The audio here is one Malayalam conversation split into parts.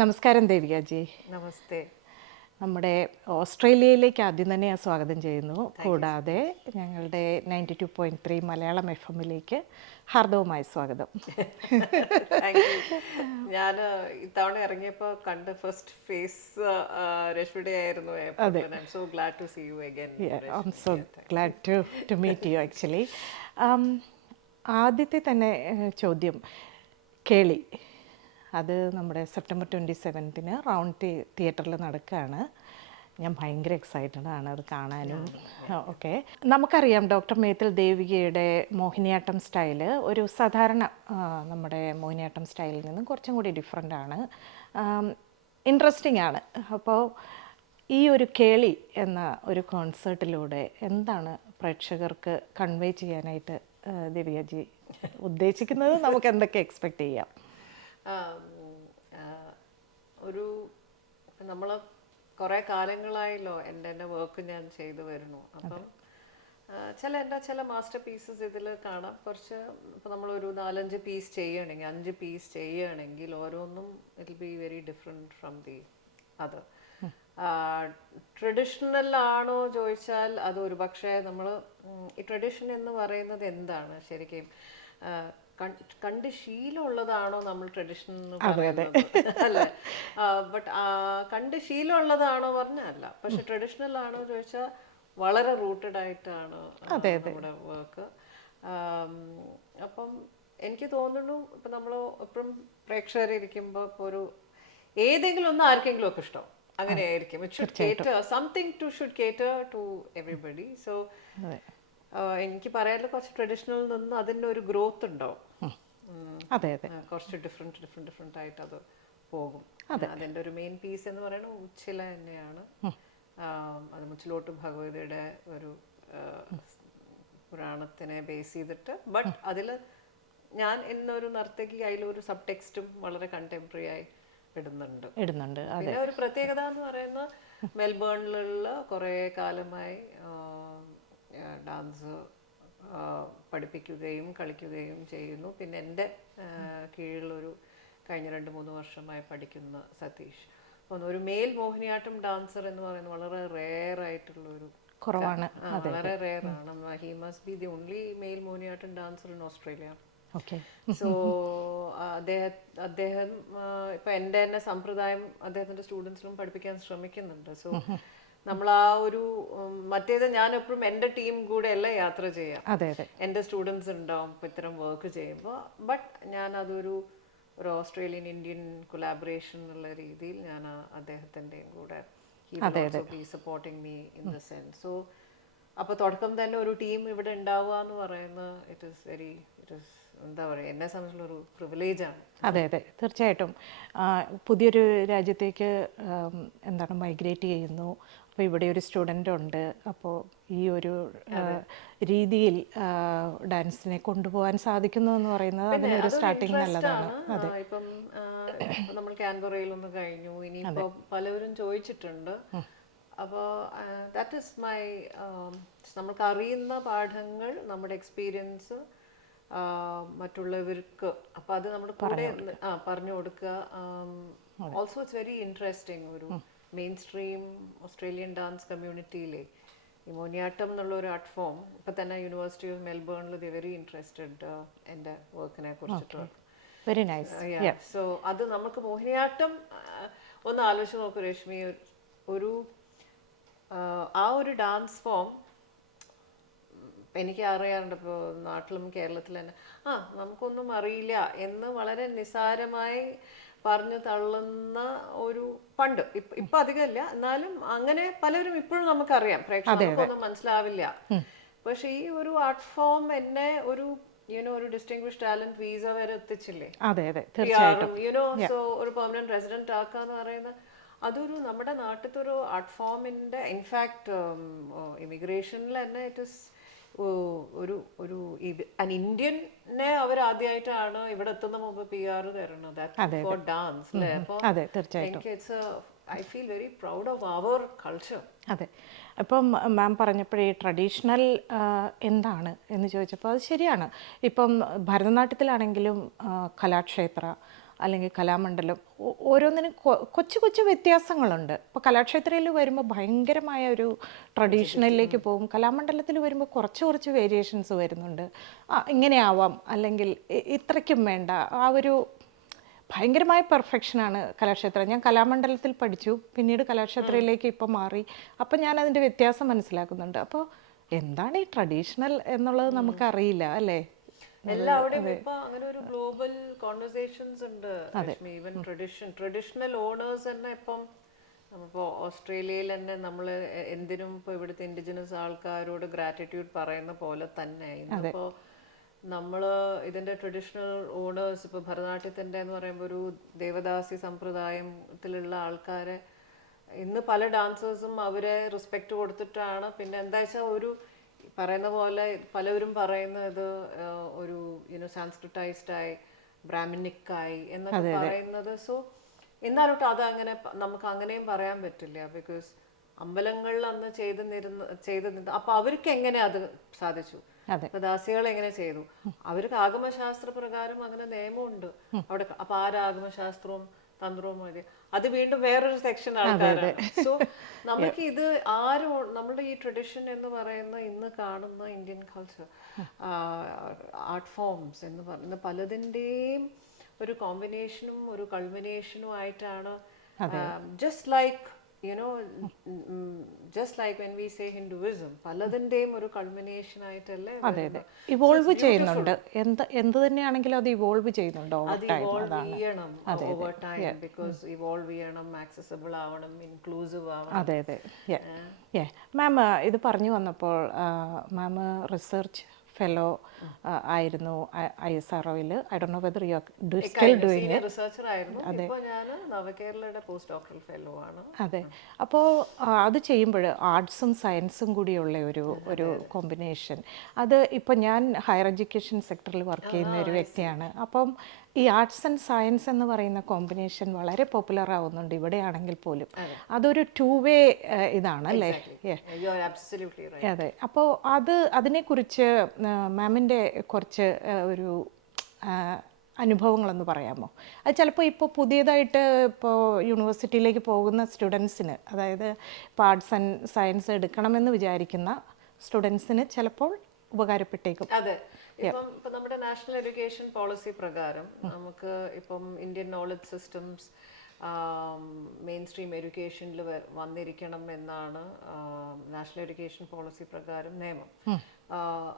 നമസ്കാരം ദേവികാജി. നമസ്തേ. നമ്മുടെ ഓസ്ട്രേലിയയിലേക്ക് ആദ്യം തന്നെ ഞാൻ സ്വാഗതം ചെയ്യുന്നു. കൂടാതെ ഞങ്ങളുടെ 92.3 മലയാളം FM-ലേക്ക് ഹാർദവമായ സ്വാഗതം. ഞാൻ ഇത്തവണ ഇറങ്ങിയപ്പോൾ കണ്ട ഫസ്റ്റ് ഫേസ് രശ്മിയുടെ ആയിരുന്നു. I'm so glad to see you again. Yeah, I'm so glad to meet you actually. ആദ്യത്തെ തന്നെ ചോദ്യം, കേളി അത് നമ്മുടെ സെപ്റ്റംബർ 27 റൗണ്ട് തിയേറ്ററിൽ നടക്കുകയാണ്. ഞാൻ ഭയങ്കര എക്സൈറ്റഡ് ആണ് അത് കാണാനും. ഓക്കെ, നമുക്കറിയാം ഡോക്ടർ മേത്തിൽ ദേവികയുടെ മോഹിനിയാട്ടം സ്റ്റൈല് ഒരു സാധാരണ നമ്മുടെ മോഹിനിയാട്ടം സ്റ്റൈലിൽ നിന്നും കുറച്ചും കൂടി ഡിഫറെൻ്റ് ആണ്, ഇൻട്രസ്റ്റിംഗ് ആണ്. അപ്പോൾ ഈ ഒരു കേളി എന്ന ഒരു കോൺസേർട്ടിലൂടെ എന്താണ് പ്രേക്ഷകർക്ക് കൺവേ ചെയ്യാനായിട്ട് ദേവികജി ഉദ്ദേശിക്കുന്നത്? നമുക്ക് എന്തൊക്കെ എക്സ്പെക്റ്റ് ചെയ്യാം? ഒരു നമ്മൾ കുറേ കാലങ്ങളായല്ലോ എൻ്റെ വർക്ക് ഞാൻ ചെയ്തു വരുന്നു. അപ്പം ചില മാസ്റ്റർ പീസസ് ഇതിൽ കാണാം. കുറച്ച് ഇപ്പം നമ്മളൊരു 4-5 പീസ് ചെയ്യുകയാണെങ്കിൽ 5 പീസ് ചെയ്യുകയാണെങ്കിൽ ഓരോന്നും it will be very different from the other. Traditional ആണോ ചോദിച്ചാൽ അത് ഒരു പക്ഷേ നമ്മൾ ഈ ട്രഡീഷൻ എന്ന് പറയുന്നത് എന്താണ് ശരിക്കും കണ്ട് ശീലമുള്ളതാണോ നമ്മൾ ട്രഡീഷൻ എന്ന് പറയുന്നത്? അല്ലേ? ബട്ട് കണ്ട് ശീലമുള്ളതാണോ പറഞ്ഞല്ല. പക്ഷെ ട്രഡീഷണൽ ആണോ ചോദിച്ചാൽ വളരെ റൂട്ടഡ് ആയിട്ടാണ് നമ്മുടെ വർക്ക്. അപ്പം എനിക്ക് തോന്നുന്നു ഇപ്പം നമ്മൾ എപ്പോഴും പ്രേക്ഷകരിരിക്കുമ്പോൾ ഇപ്പോൾ ഒരു ഏതെങ്കിലും ഒന്ന് ആർക്കെങ്കിലും ഒക്കെ ഇഷ്ടം അങ്ങനെ ആയിരിക്കും. It should cater something to should cater to everybody. So എനിക്ക് പറയാനുള്ള കുറച്ച് ട്രഡീഷണൽ നിന്ന് അതിൻ്റെ ഒരു ഗ്രോത്ത് ഉണ്ടാവും. കുറച്ച് ഡിഫറെന്റ് ആയിട്ട് അത് പോകും. അതിൻ്റെ ഒരു മെയിൻ പീസ് എന്ന് പറയുന്നത് ഉച്ചില തന്നെയാണ്. അത് മുച്ചിലോട്ട് ഭഗവതിയുടെ ഒരു പുരാണത്തിനെ ബേസ് ചെയ്തിട്ട്, ബട്ട് അതിൽ ഞാൻ ഇന്നൊരു നർത്തകി അതിലൊരു സബ് ടെക്സ്റ്റും വളരെ കണ്ടംപററി ആയി ഇടുന്നുണ്ട്. പിന്നെ ഒരു പ്രത്യേകത എന്ന് പറയുന്നത് മെൽബേണിലുള്ള കുറേ കാലമായി ഡാൻസ് പഠിപ്പിക്കുകയും കളിക്കുകയും ചെയ്യുന്നു. പിന്നെ എൻ്റെ കീഴിലൊരു കഴിഞ്ഞ 2-3 വർഷമായി പഠിക്കുന്ന സതീഷ്. അപ്പോൾ ഒരു മെയിൽ മോഹിനിയാട്ടം ഡാൻസർ എന്ന് പറയുന്നത് വളരെ റെയർ ആയിട്ടുള്ളൊരു കുറവാണ്, വളരെ റെയർ ആണ്. He must be the only male Mohiniyattam dancer in Australia. So അദ്ദേഹം ഇപ്പം എൻ്റെ തന്നെ സമ്പ്രദായം അദ്ദേഹത്തിൻ്റെ സ്റ്റുഡൻസിനും പഠിപ്പിക്കാൻ ശ്രമിക്കുന്നുണ്ട്. സോ നമ്മൾ ആ ഒരു മറ്റേത് ഞാൻ എപ്പോഴും എൻ്റെ ടീം കൂടെ അല്ല യാത്ര ചെയ്യാം. എൻ്റെ സ്റ്റുഡൻസ് ഉണ്ടാവും ഇപ്പോൾ ഇത്തരം വർക്ക് ചെയ്യുമ്പോൾ. ബട്ട് ഞാൻ അതൊരു ഓസ്ട്രേലിയൻ ഇന്ത്യൻ കൊലാബറേഷൻ എന്നുള്ള രീതിയിൽ ഞാൻ അദ്ദേഹത്തിൻ്റെയും കൂടെ supporting me in the sense. So അപ്പോൾ തുടക്കം തന്നെ ഒരു ടീം ഇവിടെ ഉണ്ടാവുക എന്ന് പറയുന്നത് ഇറ്റ് ഈസ് എന്താ പറയുക, എന്നെ സംബന്ധിച്ചുള്ളൊരു പ്രിവിലേജാണ്. അതെ, തീർച്ചയായിട്ടും. പുതിയൊരു രാജ്യത്തേക്ക് എന്താണ് മൈഗ്രേറ്റ് ചെയ്യുന്നു. അപ്പോൾ ഇവിടെ ഒരു സ്റ്റുഡൻ്റ് ഉണ്ട്. അപ്പോൾ ഈ ഒരു രീതിയിൽ ഡാൻസിനെ കൊണ്ടുപോകാൻ സാധിക്കുന്നു എന്ന് പറയുന്നത് അതിനൊരു സ്റ്റാർട്ടിങ് നല്ലതാണ്. അതെ, ഇപ്പം നമ്മൾ കാൻബറയിലൊന്ന് കഴിഞ്ഞു. ഇനിയിപ്പോൾ പലവരും ചോദിച്ചിട്ടുണ്ട്. അപ്പോൾ ദാറ്റ് ഈസ് മൈ നമ്മൾക്ക് അറിയുന്ന പാഠങ്ങൾ, നമ്മുടെ എക്സ്പീരിയൻസ് മറ്റുള്ളവർക്ക് അപ്പം അത് നമ്മുടെ കൂടെ പറഞ്ഞു കൊടുക്കുക. Also it's very interesting. ഒരു മെയിൻ സ്ട്രീം ഓസ്ട്രേലിയൻ ഡാൻസ് കമ്മ്യൂണിറ്റിയിലെ ഈ മോഹിനിയാട്ടം എന്നുള്ള ഒരു ആർട്ട് ഫോം ഇപ്പം തന്നെ യൂണിവേഴ്സിറ്റി ഓഫ് മെൽബേണിൽ ദി വെരി ഇൻട്രസ്റ്റഡ് എൻ്റെ വർക്കിനെ കുറിച്ചിട്ട്. Very nice. സോ അത് നമുക്ക് മോഹിനിയാട്ടം ഒന്ന് ആലോചിച്ച് നോക്കൂ രശ്മി. ഒരു ആ ഒരു ഡാൻസ് ഫോം എനിക്ക് അറിയാറുണ്ട്. ഇപ്പോൾ നാട്ടിലും കേരളത്തിൽ തന്നെ നമുക്കൊന്നും അറിയില്ല എന്ന് വളരെ നിസ്സാരമായി പറഞ്ഞു തള്ളുന്ന ഒരു പണ്ട്, ഇപ്പം അധികമില്ല, എന്നാലും അങ്ങനെ പലരും ഇപ്പോഴും നമുക്കറിയാം. പ്രേക്ഷകർക്കൊന്നും മനസ്സിലാവില്ല. പക്ഷെ ഈ ഒരു ആർട്ട് ഫോം എന്നെ ഒരു ഒരു ഡിസ്റ്റിംഗ്വിഷ് ടാലന്റ് വീസ വരെ എത്തിച്ചില്ലേ. സോ ഒരു പെർമനന്റ് റെസിഡന്റ് ആക്കാന്ന് പറയുന്നത് അതൊരു നമ്മുടെ നാട്ടിലത്തെ ഒരു ആർട്ട് ഫോമിന്റെ ഇൻഫാക്ട് ഇമിഗ്രേഷനിൽ തന്നെ ഇറ്റ് ഇസ് ഒരു ഇന്ത്യനെ അവർ ആദ്യമായിട്ടാണ് ഇവിടെ എത്തുന്ന മുമ്പ് PR തരുന്നത് ഫോർ ഡാൻസ് അല്ലേ. അപ്പോൾ I feel very proud of our culture. അതെ, അപ്പം മാം പറഞ്ഞപ്പോഴേ ട്രഡീഷണൽ എന്താണ് എന്ന് ചോദിച്ചപ്പോൾ അത് ശരിയാണ്. ഇപ്പം ഭരതനാട്യത്തിലാണെങ്കിലും കലാക്ഷേത്ര, അല്ലെങ്കിൽ കലാമണ്ഡലം ഓരോന്നിനും കൊച്ചു കൊച്ചു വ്യത്യാസങ്ങളുണ്ട്. ഇപ്പോൾ കലാക്ഷേത്രയിൽ വരുമ്പോൾ ഭയങ്കരമായ ഒരു ട്രഡീഷണലിലേക്ക് പോകും, കലാമണ്ഡലത്തിൽ വരുമ്പോൾ കുറച്ച് കുറച്ച് വേരിയേഷൻസ് വരുന്നുണ്ട്. ഇങ്ങനെ ആവാം, അല്ലെങ്കിൽ ഇത്രയ്ക്കും വേണ്ട, ആ ഒരു ഭയങ്കരമായ പെർഫെക്ഷനാണ് കലാക്ഷേത്രം. ഞാൻ കലാമണ്ഡലത്തിൽ പഠിച്ചു, പിന്നീട് കലാക്ഷേത്രയിലേക്ക് ഇപ്പം മാറി. അപ്പം ഞാൻ അതിൻ്റെ വ്യത്യാസം മനസ്സിലാക്കുന്നുണ്ട്. അപ്പോൾ എന്താണ് ഈ ട്രഡീഷണൽ എന്നുള്ളത് നമുക്കറിയില്ല അല്ലേ? എല്ലാവരുടെയും ഇപ്പൊ അങ്ങനെ ഒരു ഗ്ലോബൽ കോൺവെർസേഷൻസ് ഉണ്ട്. ഈവൻ ട്രഡീഷണൽ ഓണേഴ്സ് തന്നെ ഇപ്പം നമ്മളിപ്പോ ഓസ്ട്രേലിയയിൽ തന്നെ നമ്മൾ എന്തിനും ഇപ്പൊ ഇവിടുത്തെ ഇൻഡിജിനസ് ആൾക്കാരോട് ഗ്രാറ്റിറ്റ്യൂഡ് പറയുന്ന പോലെ തന്നെ ഇന്നിപ്പോ നമ്മള് ഇതിന്റെ ട്രഡീഷണൽ ഓണേഴ്സ് ഇപ്പൊ ഭരതനാട്യത്തിന്റെ എന്ന് പറയുമ്പോൾ ഒരു ദേവദാസി സമ്പ്രദായത്തിലുള്ള ആൾക്കാരെ ഇന്ന് പല ഡാൻസേഴ്സും അവരെ റെസ്പെക്ട് കൊടുത്തിട്ടാണ്. പിന്നെ എന്താ വെച്ചാൽ ഒരു പറയുന്ന പോലെ പലവരും പറയുന്നത് ഒരു സാൻസ്ക്രിറ്റൈസ്ഡായി ബ്രാഹ്മിനിക്കായി എന്നൊക്കെ പറയുന്നത്. സോ എന്നാലോട്ട് അത് അങ്ങനെ നമുക്ക് അങ്ങനെയും പറയാൻ പറ്റില്ല. ബിക്കോസ് അമ്പലങ്ങളിൽ അന്ന് ചെയ്ത് അപ്പൊ അവർക്ക് എങ്ങനെ അത് സാധിച്ചു? ദാസികൾ എങ്ങനെ ചെയ്തു? അവർക്ക് ആഗമശാസ്ത്ര പ്രകാരം അങ്ങനെ നിയമമുണ്ട് അവിടെ. അപ്പൊ ആരാഗമശാസ്ത്രവും തന്ത്രവും മതി, അത് വീണ്ടും വേറൊരു സെക്ഷൻ ആൾക്കാരാണ്. സോ നമുക്ക് ഇത് ആരും നമ്മളുടെ ഈ ട്രഡീഷൻ എന്ന് പറയുന്ന ഇന്ന് കാണുന്ന ഇന്ത്യൻ കൾച്ചർ ആർട്ട് ഫോംസ് എന്ന് പറയുന്ന പലതിൻ്റെയും ഒരു കോമ്പിനേഷനും ഒരു കൾമിനേഷനും ആയിട്ടാണ്. Just like just like when we say Hinduism, പലതിൻ്റെയും ഒരു കൾമിനേഷൻ ആയിട്ടല്ലേ ഇവോൾവ് ചെയ്യുന്നുണ്ട്. എന്ത് തന്നെയാണെങ്കിലും അത് ഇവോൾവ് ചെയ്യുന്നുണ്ട് ഓവർ ടൈം. ബിക്കോസ് ഇവോൾവ് ചെയ്യണം, ആക്സസിബിൾ ആവണം, ഇൻക്ലൂസീവ് ആവണം. അതെ അതെ. മാം ഇത് പറഞ്ഞു വന്നപ്പോൾ മാം റിസർച്ച് ഫെലോ ആയിരുന്നു ISROയിൽ. I don't know whether you are still doing it. Researcher ആയിരുന്നു. ഇപ്പോൾ ഞാൻ നവകേരളയുടെ പോസ്റ്റ് ഡോക്ടറൽ ഫെലോ ആണ്. അതെ. അപ്പോൾ അത് ചെയ്യുമ്പോൾ ആർട്സും സയൻസും കൂടിയുള്ള ഒരു കോമ്പിനേഷൻ, അത് ഇപ്പോൾ ഞാൻ ഹയർ എഡ്യൂക്കേഷൻ സെക്ടറിൽ വർക്ക് ചെയ്യുന്ന ഒരു വ്യക്തിയാണ്. അപ്പം ഈ ആർട്സ് ആൻഡ് സയൻസ് എന്ന് പറയുന്ന കോമ്പിനേഷൻ വളരെ പോപ്പുലർ ആവുന്നുണ്ട് ഇവിടെയാണെങ്കിൽ പോലും. അതൊരു 2-way ഇതാണ് അല്ലേ? അതെ. അപ്പോൾ അതിനെക്കുറിച്ച് മാമിൻ്റെ കുറച്ച് ഒരു അനുഭവങ്ങളൊന്ന് പറയാമോ? അത് ചിലപ്പോൾ ഇപ്പോൾ പുതിയതായിട്ട് ഇപ്പോൾ യൂണിവേഴ്സിറ്റിയിലേക്ക് പോകുന്ന സ്റ്റുഡൻസിന്, അതായത് ഇപ്പോൾ ആർട്സ് ആൻഡ് സയൻസ് എടുക്കണമെന്ന് വിചാരിക്കുന്ന സ്റ്റുഡൻസിന് ചിലപ്പോൾ ഉപകാരപ്പെട്ടേക്കും. അതെ. ഇപ്പം നമ്മുടെ നാഷണൽ എഡ്യൂക്കേഷൻ പോളിസി പ്രകാരം നമുക്ക് ഇപ്പം Indian knowledge systems main stream എഡ്യൂക്കേഷനിൽ വന്നിരിക്കണം എന്നാണ് നാഷണൽ എഡ്യൂക്കേഷൻ പോളിസി പ്രകാരം നിയമം.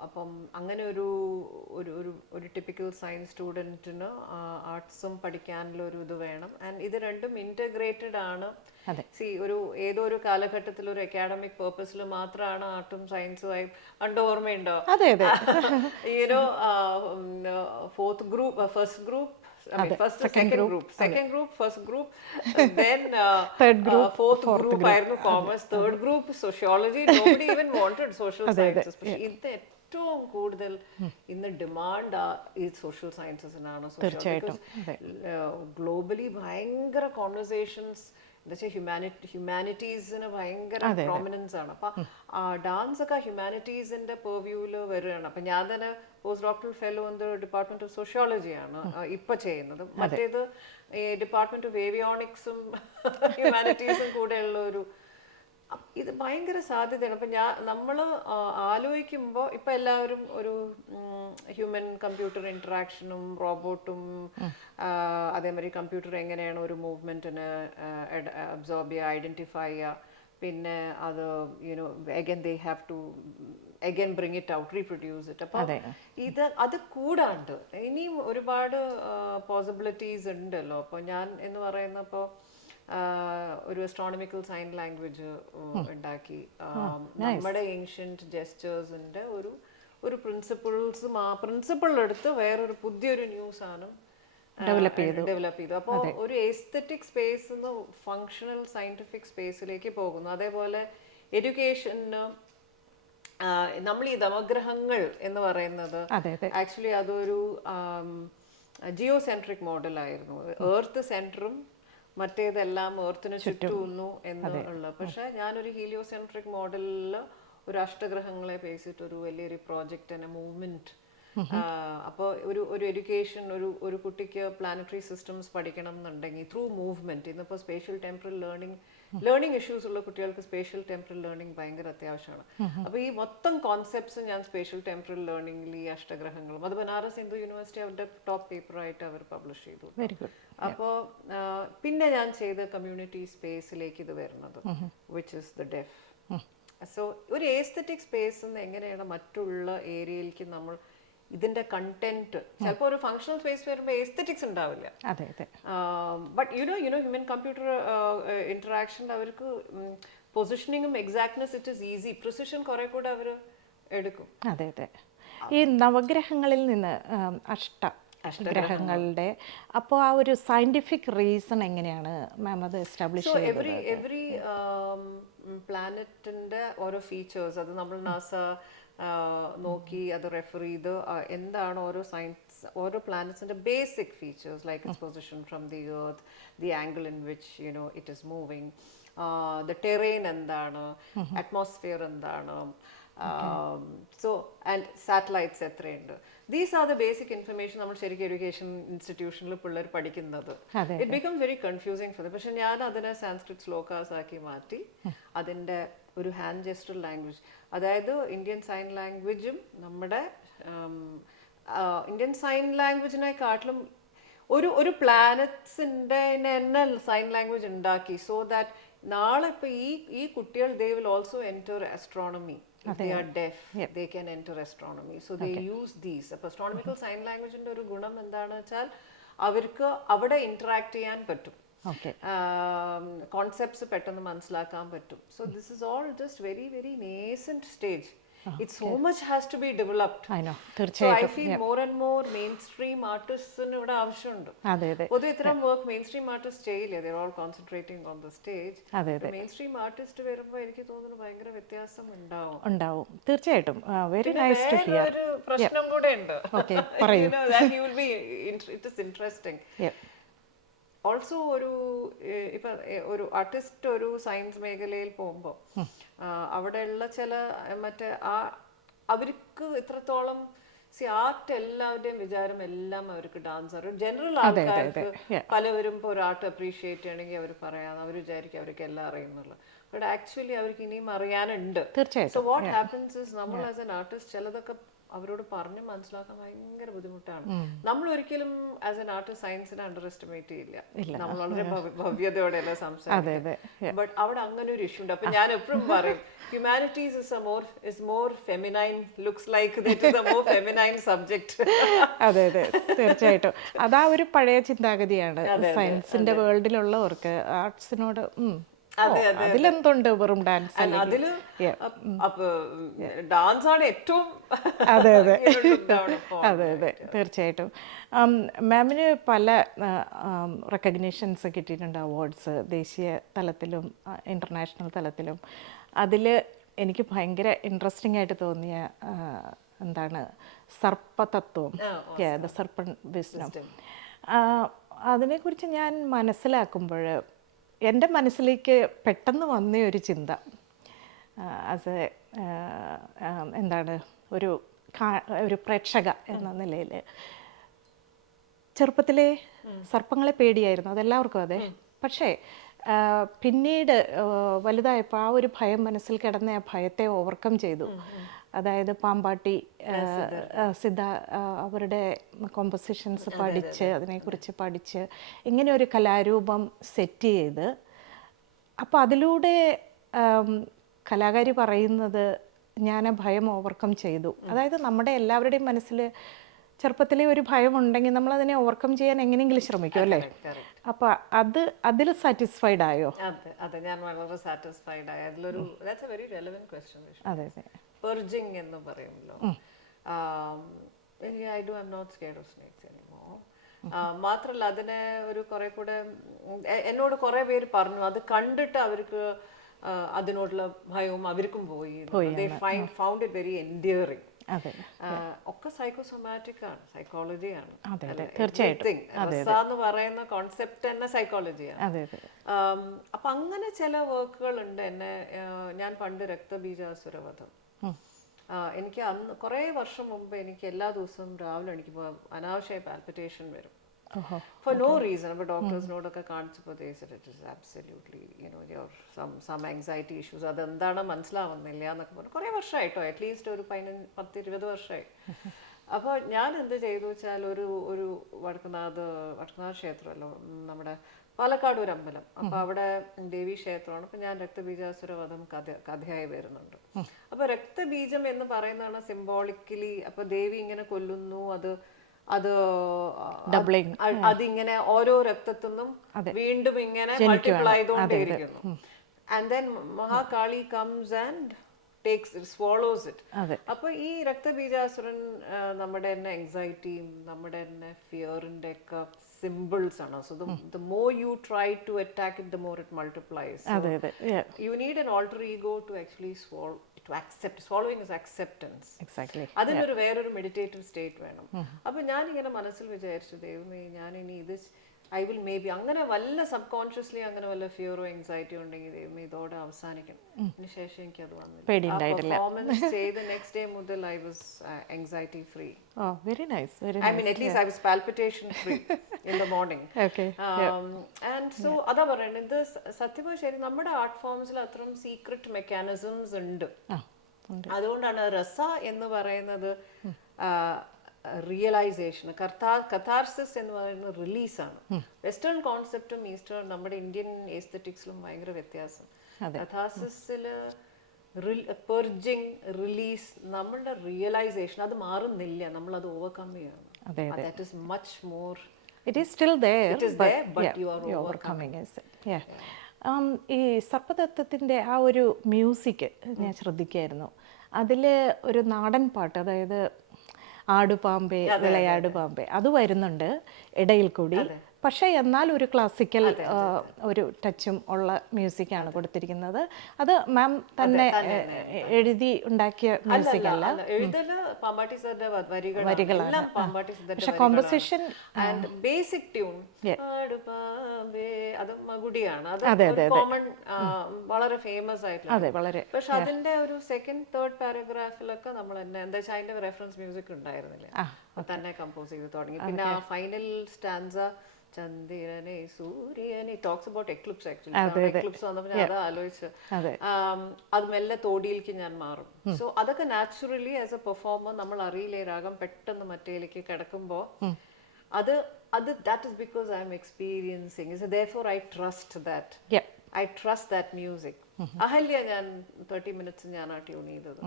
അപ്പം അങ്ങനെ ഒരു ടിപ്പിക്കൽ സയൻസ് സ്റ്റുഡൻറ്റിന് ആർട്സും പഠിക്കാനുള്ള ഒരു ഇത് വേണം. ആൻഡ് ഇത് രണ്ടും ഇൻറ്റഗ്രേറ്റഡ് ആണ്. ഏതോ ഒരു കാലഘട്ടത്തിൽ ഒരു അക്കാഡമിക് പേർപ്പസിൽ മാത്രമാണ് ആർട്ടും സയൻസുമായി ഓർമ്മയുണ്ടോ? Fourth group, first group, second group, first group, then third group, fourth group ആയിരുന്നു commerce, third group sociology. Nobody even wanted social sciences. പക്ഷേ ഇത് ഏറ്റവും കൂടുതൽ ഇന്ന് ഡിമാൻഡ് ഈ സോഷ്യൽ സയൻസസിനാണ്. ഗ്ലോബലി ഭയങ്കര കോൺവെർസേഷൻസ് ഹ്യൂമാനിറ്റീസിന് ഭയങ്കര പ്രോമിനൻസ് ആണ്. അപ്പൊ ഡാൻസ് ഒക്കെ ഹ്യൂമാനിറ്റീസിന്റെ പെർവ്യൂല് വരികയാണ്. അപ്പൊ ഞാൻ തന്നെ post doctoral fellow in the department of സോഷ്യോളജിയാണ് ഇപ്പൊ ചെയ്യുന്നത്. മറ്റേത് ഈ ഡിപ്പാർട്ട്മെന്റ് ഓഫ് ഏവിയോണിക്സും ഹ്യൂമാനിറ്റീസും കൂടെയുള്ള ഒരു ഇത് ഭയങ്കര സാധ്യതയാണ്. അപ്പം നമ്മൾ ആലോചിക്കുമ്പോൾ ഇപ്പം എല്ലാവരും ഒരു ഹ്യൂമൻ കമ്പ്യൂട്ടർ ഇൻട്രാക്ഷനും റോബോട്ടും അതേമാതിരി കമ്പ്യൂട്ടർ എങ്ങനെയാണ് ഒരു മൂവ്മെൻറ്റിന് അബ്സോർബ് ചെയ്യുക, ഐഡൻറ്റിഫൈ ചെയ്യുക, പിന്നെ അത് again they have to again bring it out, reproduce it. അപ്പം അത് കൂടാണ്ട് ഇനിയും ഒരുപാട് പോസിബിലിറ്റീസ് ഉണ്ടല്ലോ. അപ്പോൾ ഞാൻ എന്ന് പറയുന്നപ്പോൾ ഒരു അസ്ട്രോണമിക്കൽ സൈൻ ലാംഗ്വേജ് ഉണ്ടാക്കി. നമ്മുടെ ഏൻഷ്യന്റ് ജെസ്റ്റേഴ്സിന്റെ ഒരു പ്രിൻസിപ്പിൾ എടുത്ത് വേറൊരു പുതിയൊരു ന്യൂസ് ആണ് ഡെവലപ്പ് ചെയ്തു. അപ്പോൾ ഒരു എസ്തെറ്റിക് സ്പേസ് ഫങ്ഷണൽ സയന്റിഫിക് സ്പേസിലേക്ക് പോകുന്നു. അതേപോലെ എഡ്യൂക്കേഷന് നമ്മൾ ഈ നവഗ്രഹങ്ങൾ എന്ന് പറയുന്നത് ആക്ച്വലി അതൊരു ജിയോ സെൻട്രിക് മോഡലായിരുന്നു. എർത്ത് സെന്ററും മറ്റേതെല്ലാം എർത്തിന് ചുറ്റുന്നു എന്നുള്ള. പക്ഷെ ഞാനൊരു ഹീലിയോസെൻട്രിക് മോഡലിൽ ഒരു അഷ്ടഗ്രഹങ്ങളെ ബേസിട്ട് ഒരു വലിയൊരു പ്രോജക്റ്റ് തന്നെ മൂവ്മെന്റ് അപ്പോൾ ഒരു എഡ്യൂക്കേഷൻ ഒരു കുട്ടിക്ക് പ്ലാനറ്ററി സിസ്റ്റംസ് പഠിക്കണം എന്നുണ്ടെങ്കിൽ ത്രൂ മൂവ്മെന്റ്, ഇന്നിപ്പോൾ സ്പേഷ്യൽ ടെമ്പറൽ ലേണിംഗ് ഇഷ്യൂസ് ഉള്ള കുട്ടികൾക്ക് സ്പേഷ്യൽ ടെമ്പറൽ ലേണിംഗ് ഭയങ്കര അത്യാവശ്യമാണ്. അപ്പോൾ ഈ മൊത്തം കോൺസെപ്റ്റ്സ് ഞാൻ സ്പേഷ്യൽ ടെമ്പറൽ ലേണിംഗിൽ ഈ അഷ്ടഗ്രഹങ്ങളും അത് ബനാറസ് ഹിന്ദു യൂണിവേഴ്സിറ്റി അവരുടെ ടോപ്പ് പേപ്പറായിട്ട് അവർ പബ്ലിഷ് ചെയ്തു. Very good. അപ്പോൾ പിന്നെ ഞാൻ ചെയ്ത കമ്മ്യൂണിറ്റി സ്പേസിലേക്ക് ഇത് വരുന്നത്, which is the deaf. So ഒരു എസ്തെറ്റിക് സ്പേസ് എങ്ങനെയാണ് മറ്റുള്ള ഏരിയയിലേക്ക് നമ്മൾ ഇതിന്റെ കണ്ടന്റ്, ചിലപ്പോൾ ഒരു ഫങ്ഷണൽ സ്പേസ് വരുമ്പോൾ എസ്തെറ്റിക്സ് ഉണ്ടാവില്ല. ബട്ട് ഹ്യൂമൻ കമ്പ്യൂട്ടർ ഇന്ററാക്ഷൻ അവർക്ക് പൊസിഷനിങ്ങും exactness it is easy, precision കുറെ കൂടെ അവർ എടുക്കും. അതെ അതെ. ഈ നവഗ്രഹങ്ങളിൽ നിന്ന് അഷ്ടഗ്രഹങ്ങളുടെ അപ്പോൾ ആ ഒരു സയന്റിഫിക് റീസൺ എങ്ങനെയാണ് മാം അത് എസ്റ്റാബ്ലിഷ് ചെയ്തത്? എവറി പ്ലാനറ്റിന്റെ ഓരോ ഫീച്ചേഴ്സ് അത് നമ്മൾ നാസ നോക്കി അത് റെഫർ ചെയ്ത് എന്താണ് ഓരോ പ്ലാനറ്റ്സിന്റെ basic features, like its position from the earth, the angle in which it is moving, the terrain എന്താണ്, അറ്റ്മോസ്ഫിയർ എന്താണ്, സോ ആൻഡ് സാറ്റലൈറ്റ്സ് എത്രയുണ്ട്. These are the basic information നമ്മൾ ശരിക്കും എഡ്യൂക്കേഷൻ ഇൻസ്റ്റിറ്റ്യൂഷനിൽ പിള്ളേർ പഠിക്കുന്നത്. It becomes very confusing for them. പക്ഷെ ഞാൻ അതിനെ സാൻസ്ക്രിറ്റ് ശ്ലോകാസ് ആക്കി മാറ്റി അതിൻ്റെ ഒരു ഹാൻഡ് ജെസ്റ്റർ ലാംഗ്വേജ്, അതായത് ഇന്ത്യൻ സൈൻ ലാംഗ്വേജും നമ്മുടെ ഇന്ത്യൻ സൈൻ ലാംഗ്വേജിനെക്കാട്ടിലും ഒരു പ്ലാനറ്റ്സിൻ്റെ തന്നെ സൈൻ ലാംഗ്വേജ് ഉണ്ടാക്കി, സോ ദാറ്റ് നാളെ ഇപ്പോൾ ഈ കുട്ടികൾ they will also enter astronomy. If they are deaf, they can enter astronomy. So they use these. അപ്പോൾ astronomical sign languageന്റെ ഒരു ഗുണം എന്താണെന്ന് വെച്ചാൽ അവർക്ക് അവിടെ ഇന്ററാക്ട് ചെയ്യാൻ പറ്റും, കോൺസെപ്റ്റ്സ് പെട്ടെന്ന് മനസ്സിലാക്കാൻ പറ്റും. So this is all just very very nascent stage. It so much has to be developed. I know. So I feel more and more mainstream artists ഇവിടെ ആവശ്യമുണ്ട്. പൊതുവെ ഇത്തരം വർക്ക് മെയിൻസ്ട്രീം ആർട്ടിസ്റ്റ് ചെയ്യില്ല. They are all concentrating on the stage. Mainstream artist വരുമ്പോൾ എനിക്ക് തോന്നുന്നു ഭയങ്കര വ്യത്യാസം ഉണ്ടാവും. തീർച്ചയായിട്ടും. Very nice to hear. ഒരു പ്രശ്നം കൂടെ ഉണ്ട്. ഓക്കേ, പറയൂ. You will be it is interesting. Also ഇപ്പം ഒരു ആർട്ടിസ്റ്റ് ഒരു സയൻസ് മേഖലയിൽ പോകുമ്പോൾ അവിടെയുള്ള ചില അവർക്ക് ഇത്രത്തോളം ആർട്ട് എല്ലാവരുടെയും വിചാരം എല്ലാം അവർക്ക് ഡാൻസ് അറിയും. ജനറൽ ആൾക്കാർക്ക് പലവരും ഇപ്പോൾ ഒരു ആർട്ട് അപ്രീഷിയേറ്റ് ചെയ്യണമെങ്കിൽ അവർ പറയാം, അവർ വിചാരിക്കും അവർക്ക് എല്ലാം അറിയുന്നുള്ളൂ. ബട്ട് ആക്ച്വലി അവർക്ക് ഇനിയും അറിയാനുണ്ട്. സോ വാട്ട് ഹാപ്പൻസ് ഇസ് നമ്മൾ ആസ് എൻ ആർട്ടിസ്റ്റ് ചിലതൊക്കെ അവരോട് പറഞ്ഞ് മനസ്സിലാക്കാൻ ഭയങ്കര ബുദ്ധിമുട്ടാണ്. നമ്മൾ ഒരിക്കലും ആസ് എൻ ആർട്ടിസ്റ്റ് സയൻസിനെ അണ്ടർ എസ്റ്റിമേറ്റ് ചെയ്യില്ല, നമ്മൾ വളരെ ഭവ്യതയോടെയല്ല സംസാരിക്കും. ബട്ട് അവിടെ അങ്ങനെ ഒരു ഇഷ്യൂ ഉണ്ട്. അപ്പൊ ഞാൻ എപ്പോഴും പറയും humanities is more feminine, looks like that is a more feminine subject. അതെ അതെ, തീർച്ചയായിട്ടും. അതാ ഒരു പഴയ ചിന്താഗതിയാണ് സയൻസിന്റെ വേൾഡിലുള്ളവർക്ക്. ആർട്സിനോട് അതിലെന്തുണ്ട്, വെറും ഡാൻസ്. അതില് ഡാൻസ് ആണ് ഏറ്റവും. അതെ അതെ അതെ അതെ, തീർച്ചയായിട്ടും. മാമിന് പല റെക്കഗ്നീഷൻസ് കിട്ടിയിട്ടുണ്ട്, അവാർഡ്സ് ദേശീയ തലത്തിലും ഇൻ്റർനാഷണൽ തലത്തിലും. അതിൽ എനിക്ക് ഭയങ്കര ഇൻട്രസ്റ്റിംഗ് ആയിട്ട് തോന്നിയ എന്താണ് സർപ്പതത്വം, ദ സർപ്പൻ വിസ്ഡം. അതിനെക്കുറിച്ച് ഞാൻ മനസ്സിലാക്കുമ്പോൾ എൻ്റെ മനസ്സിലേക്ക് പെട്ടെന്ന് വന്ന ഒരു ചിന്ത, ആസ് എ എന്താണ് ഒരു പ്രേക്ഷക എന്ന നിലയിൽ, ചെറുപ്പത്തിലെ സർപ്പങ്ങളെ പേടിയായിരുന്നു, അതെല്ലാവർക്കും അതെ. പക്ഷേ പിന്നീട് വലുതായപ്പോൾ ആ ഒരു ഭയം മനസ്സിൽ കിടന്ന ആ ഭയത്തെ ഓവർകം ചെയ്തു. അതായത് പാമ്പാട്ടി സിദ്ധ അവരുടെ കോമ്പസിഷൻസ് പഠിച്ച് അതിനെക്കുറിച്ച് പഠിച്ച് ഇങ്ങനെ ഒരു കലാരൂപം സെറ്റ് ചെയ്ത്, അപ്പോൾ അതിലൂടെ കലാകാരി പറയുന്നത് ഞാൻ ആ ഭയം ഓവർകം ചെയ്തു. അതായത് നമ്മുടെ എല്ലാവരുടെയും മനസ്സിൽ ചെറുപ്പത്തിലെ ഒരു ഭയം ഉണ്ടെങ്കിൽ നമ്മൾ അതിനെ ഓവർകം ചെയ്യാൻ എങ്ങനെയെങ്കിലും ശ്രമിക്കും അല്ലേ? അപ്പൊ അതിൽ സാറ്റിസ്ഫൈഡ് ആയോ? അതെ, ഞാൻ വളരെ സാറ്റിസ്ഫൈഡ് ആയി. അതിലൊരു that's a very relevant question. അതെ അതെ, പെർജിങ് എന്ന് പറയുമല്ലോ. I am not scared of snakes anymore. മാത്രല്ല അതിനെ ഒരു കുറെ കൂടെ എന്നോട് കുറെ പേര് പറഞ്ഞു, അത് കണ്ടിട്ട് അവർക്ക് അതിനോടുള്ള ഭയവും അവർക്കും പോയി. They found it very endearing. ഒക്കെ സൈക്കോസൊമാറ്റിക് ആണ്, സൈക്കോളജിയാണ്. എന്ന് പറയുന്ന കോൺസെപ്റ്റ് തന്നെ സൈക്കോളജിയാണ്. അപ്പൊ അങ്ങനെ ചില വർക്കുകൾ ഉണ്ട്. ഞാൻ പണ്ട് രക്തബീജാസുരവധം എനിക്ക് അന്ന് കുറേ വർഷം മുമ്പ് എനിക്ക് എല്ലാ ദിവസവും രാവിലെ എണീക്കുമ്പോൾ അനാവശ്യമായ പാൽപിറ്റേഷൻ വരും. For no reason. But doctors നോടൊക്കെ കാണിച്ചപ്പോൾ they said it is absolutely, your some anxiety issues. അതെന്താണ് മനസ്സിലാവുന്നില്ല എന്നൊക്കെ പറഞ്ഞു. കുറേ വർഷമായിട്ടോ, അറ്റ്ലീസ്റ്റ് ഒരു 10-20 വർഷമായി. അപ്പോൾ ഞാൻ എന്ത് ചെയ്തു വെച്ചാൽ ഒരു വടക്കുന്നാഥ് ക്ഷേത്രമല്ലോ നമ്മുടെ പാലക്കാട് ഒരു അമ്പലം, അപ്പോൾ അവിടെ ദേവീ ക്ഷേത്രമാണ്. അപ്പോൾ ഞാൻ രക്തബീജാസുര വധം കഥയായി വരുന്നുണ്ട്. അപ്പോൾ രക്തബീജം എന്ന് പറയുന്നതാണ് സിംബോളിക്കലി, അപ്പോൾ ദേവി ഇങ്ങനെ കൊല്ലുന്നു, അതിങ്ങനെ ഓരോ രക്തത്തിൽ നിന്നും വീണ്ടും ഇങ്ങനെ മൾട്ടിപ്പിൾ ആയതുകൊണ്ടേയിരിക്കുന്നു. And then Mahakali comes and swallows it. അപ്പൊ ഈ രക്തബീജാസുരൻ നമ്മുടെ തന്നെ എൻസൈറ്റിയും നമ്മുടെ തന്നെ ഫിയറിന്റെ ഒക്കെ സിമ്പിൾസ് ആണ്. So the more you try to attack it, the more it multiplies. You need an alter ego to actually to accept. Swallowing is acceptance. Exactly. അതിനൊരു വേറൊരു മെഡിറ്റേറ്റീവ് സ്റ്റേറ്റ് വേണം. അപ്പൊ ഞാനിങ്ങനെ മനസ്സിൽ വിചാരിച്ചു, ദൈവമേ ഞാൻ ഇനി ഇത് ഐ വിൽ മേ ബി അങ്ങനെ വല്ല സബ്കോൺഷ്യസ്ലി അങ്ങനെ വല്ല ഫിയറോ എൻസൈറ്റിയോ ഉണ്ടെങ്കിൽ ദൈവമേ ഇതോടെ അവസാനിക്കണം. അതിനുശേഷം എനിക്ക് അത് വന്നില്ല. പെർഫോമൻസ് ചെയ്ത് നെക്സ്റ്റ് ഡേ മുതൽ I was anxiety free. Very nice. I mean, at least I was palpitation free in the morning. And so അതാ പറയുന്നത്, ഇത് സത്യമായി ശരി നമ്മുടെ ആർട്ട് ഫോംസിൽ അത്രയും സീക്രട്ട് മെക്കാനിസംസ് ഉണ്ട്. അതുകൊണ്ടാണ് രസ എന്ന് പറയുന്നത് റിയലൈസേഷൻ, കഥാർസിസ് എന്ന് പറയുന്നത് റിലീസാണ്. വെസ്റ്റേൺ കോൺസെപ്റ്റും ഈസ്റ്റേൺ നമ്മുടെ ഇന്ത്യൻ എസ്തെറ്റിക്സിലും ഭയങ്കര വ്യത്യാസം. കഥാർസിസില് പെർജിങ്, റിലീസ്, നമ്മളുടെ റിയലൈസേഷൻ അത് മാറുന്നില്ല, നമ്മൾ അത് ഓവർകം ചെയ്യണം. That is much more. It is still there. It is there, but you are overcoming it. Yeah. ഈ സർപ്പതത്വത്തിൻ്റെ ആ ഒരു മ്യൂസിക് ഞാൻ ശ്രദ്ധിക്കായിരുന്നു. അതിൽ ഒരു നാടൻ പാട്ട്, അതായത് ആടുപാമ്പേ വിളയാട് പാമ്പേ, അത് വരുന്നുണ്ട് ഇടയിൽ കൂടി. പക്ഷേ എന്നാൽ ഒരു ക്ലാസിക്കൽ ഒരു ടച്ചും ഉള്ള മ്യൂസിക്കാണ് കൊടുത്തിരിക്കുന്നത്. അത് മാം തന്നെ എഴുതി ഉണ്ടാക്കിയ മ്യൂസിക് അല്ല, വരികളാണ്. പക്ഷെ കോമ്പോസിഷൻ ബേസിക് ട്യൂൺ അത് മകുടിയാണ്. വളരെ ഫേമസ് ആയിട്ടുള്ള. പക്ഷെ അതിന്റെ ഒരു സെക്കൻഡ് തേർഡ് പാരഗ്രാഫിലൊക്കെ നമ്മൾ എന്താ വെച്ചാൽ അതിന്റെ റെഫറൻസ് മ്യൂസിക് ഉണ്ടായിരുന്നില്ല, തന്നെ കമ്പോസ് ചെയ്ത് തുടങ്ങി. പിന്നെ ആ ഫൈനൽ സ്റ്റാൻസ ചന്ദ്രനെ സൂര്യനെ talks about Eclipse. Actually Eclipse വന്നപ്പോൾ ഞാൻ അത് ആലോചിച്ച് അത് മെല്ലെ തോടിയിലേക്ക് ഞാൻ മാറും. സോ അതൊക്കെ നാച്ചുറലി ആസ് എ പെർഫോമർ നമ്മൾ അറിയില്ലേ, രാഗം പെട്ടെന്ന് മറ്റേലേക്ക് കിടക്കുമ്പോൾ അത് that is because I am experiencing. So therefore I trust that. I trust that music. Ahalya ഞാൻ 30 minutes ഞാൻ ആ ട്യൂൺ ചെയ്തത്.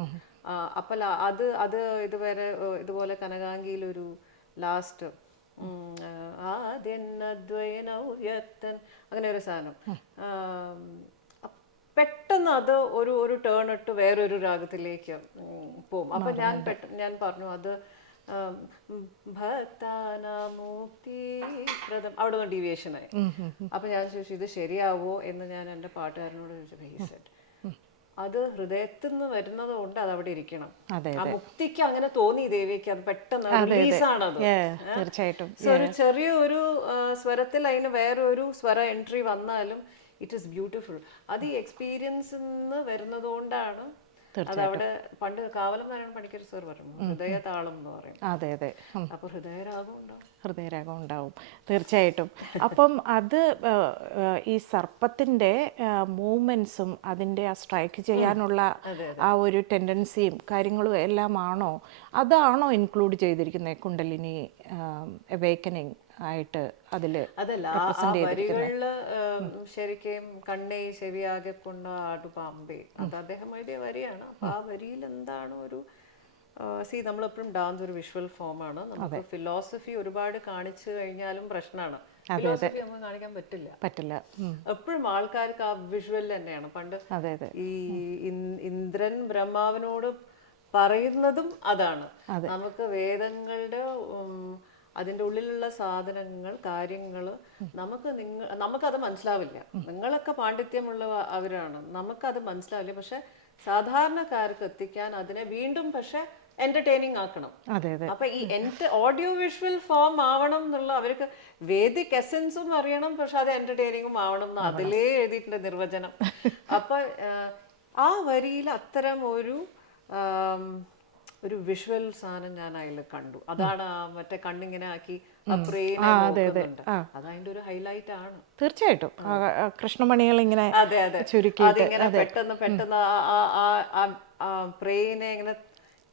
അപ്പോൾ അത് ഇതുപോലെ കനകാംഗിയിലൊരു ലാസ്റ്റ് അങ്ങനെ ഒരു സാധനം പെട്ടെന്ന് അത് ഒരു ടേൺ ഇട്ട് വേറൊരു രാഗത്തിലേക്ക് പോകും. അപ്പൊ ഞാൻ പറഞ്ഞു അത് ഭക്താനാമുക്തിപ്രദം, അവിടെ നിന്ന് ഡീവിയേഷനായി. അപ്പൊ ഞാൻ ചോദിച്ചു ഇത് ശരിയാവോ എന്ന് ഞാൻ എൻ്റെ പാട്ടുകാരനോട് ചോദിച്ചു. അത് ഹൃദയത്തിൽ നിന്ന് വരുന്നത് കൊണ്ട് അത് അവിടെ ഇരിക്കണം. ആ മുക്തിക്ക് അങ്ങനെ തോന്നി ദേവിക്ക്, അത് പെട്ടെന്ന് റിലീസാണത്. തീർച്ചയായിട്ടും ഒരു ചെറിയ ഒരു സ്വരത്തിൽ അതിന് വേറൊരു സ്വര എൻട്രി വന്നാലും ഇറ്റ് ഈസ് ബ്യൂട്ടിഫുൾ. അത് ഈ എക്സ്പീരിയൻസിൽ നിന്ന് വരുന്നത് കൊണ്ടാണ്. അതവിടെ പണ്ട് കാവലം നാരായണ പണിക്കർ സാർ പറഞ്ഞു ഹൃദയതാളം എന്ന് പറയും. അതെ അതെ. അപ്പോൾ ഹൃദയരാഗം ഉണ്ടാവും തീർച്ചയായിട്ടും. അപ്പം അത് ഈ സർപ്പത്തിൻ്റെ മൂവ്മെൻറ്റ്സും അതിൻ്റെ ആ സ്ട്രൈക്ക് ചെയ്യാനുള്ള ആ ഒരു ടെൻഡൻസിയും കാര്യങ്ങളും എല്ലാം അതാണോ ഇൻക്ലൂഡ് ചെയ്തിരിക്കുന്നത് കുണ്ടലിനി അവേക്കനിങ് ആയിട്ട് അതിൽ? അതല്ല, വരികളില് ശരിക്കും കണ്ണേ ചെവിയാകെ കൊണ്ട ആടുപാമ്പേ അത് അദ്ദേഹം എഴുതിയ വരിയാണ്. അപ്പൊ ആ വരിയിൽ എന്താണ് ഒരു നമ്മളെപ്പോഴും ഡാൻസ് ഒരു വിഷ്വൽ ഫോമാണ്. നമുക്ക് ഫിലോസഫി ഒരുപാട് കാണിച്ചു കഴിഞ്ഞാലും പ്രശ്നമാണ്. ഫിലോസഫി നമുക്ക് കാണിക്കാൻ പറ്റില്ല. എപ്പോഴും ആൾക്കാർക്ക് ആ വിഷ്വൽ തന്നെയാണ്. പണ്ട് ഈ ഇന്ദ്രൻ ബ്രഹ്മാവിനോട് പറയുന്നതും അതാണ്. നമുക്ക് വേദങ്ങളുടെ അതിൻ്റെ ഉള്ളിലുള്ള സാധനങ്ങൾ കാര്യങ്ങൾ നമുക്കത് മനസ്സിലാവില്ല. നിങ്ങളൊക്കെ പാണ്ഡിത്യമുള്ള അവരാണ്, നമുക്കത് മനസ്സിലാവില്ല. പക്ഷെ സാധാരണക്കാർക്ക് എത്തിക്കാൻ അതിനെ വീണ്ടും പക്ഷെ എന്റർടൈനിങ് ആക്കണം. അപ്പൊ ഈ ഓഡിയോ വിഷ്വൽ ഫോം ആവണം എന്നുള്ള അവർക്ക് വേദിക് എസൻസും അറിയണം, പക്ഷെ അത് എന്റർടൈനിങ്ങും ആവണം എന്ന് അതിലേ എഴുതിയിട്ടുണ്ട് നിർവചനം. അപ്പൊ ആ വരിയിൽ അത്തരം ഒരു ഒരു വിഷ്വൽ സാധനം ഞാൻ അതിൽ കണ്ടു. അതാണ് ആ മറ്റേ കണ്ണിങ്ങനെ ആക്കി ആ പ്രേനെ നോക്കുന്നുണ്ട്. അത് അതിന്റെ ഒരു ഹൈലൈറ്റ് ആണ് തീർച്ചയായിട്ടും. കൃഷ്ണമണികൾ ഇങ്ങനെ അതെ അതെ ചുരുക്കിയിട്ട് അതിങ്ങനെ പെട്ടെന്ന് പെട്ടെന്ന് ആ പ്രേനെ ഇങ്ങനെ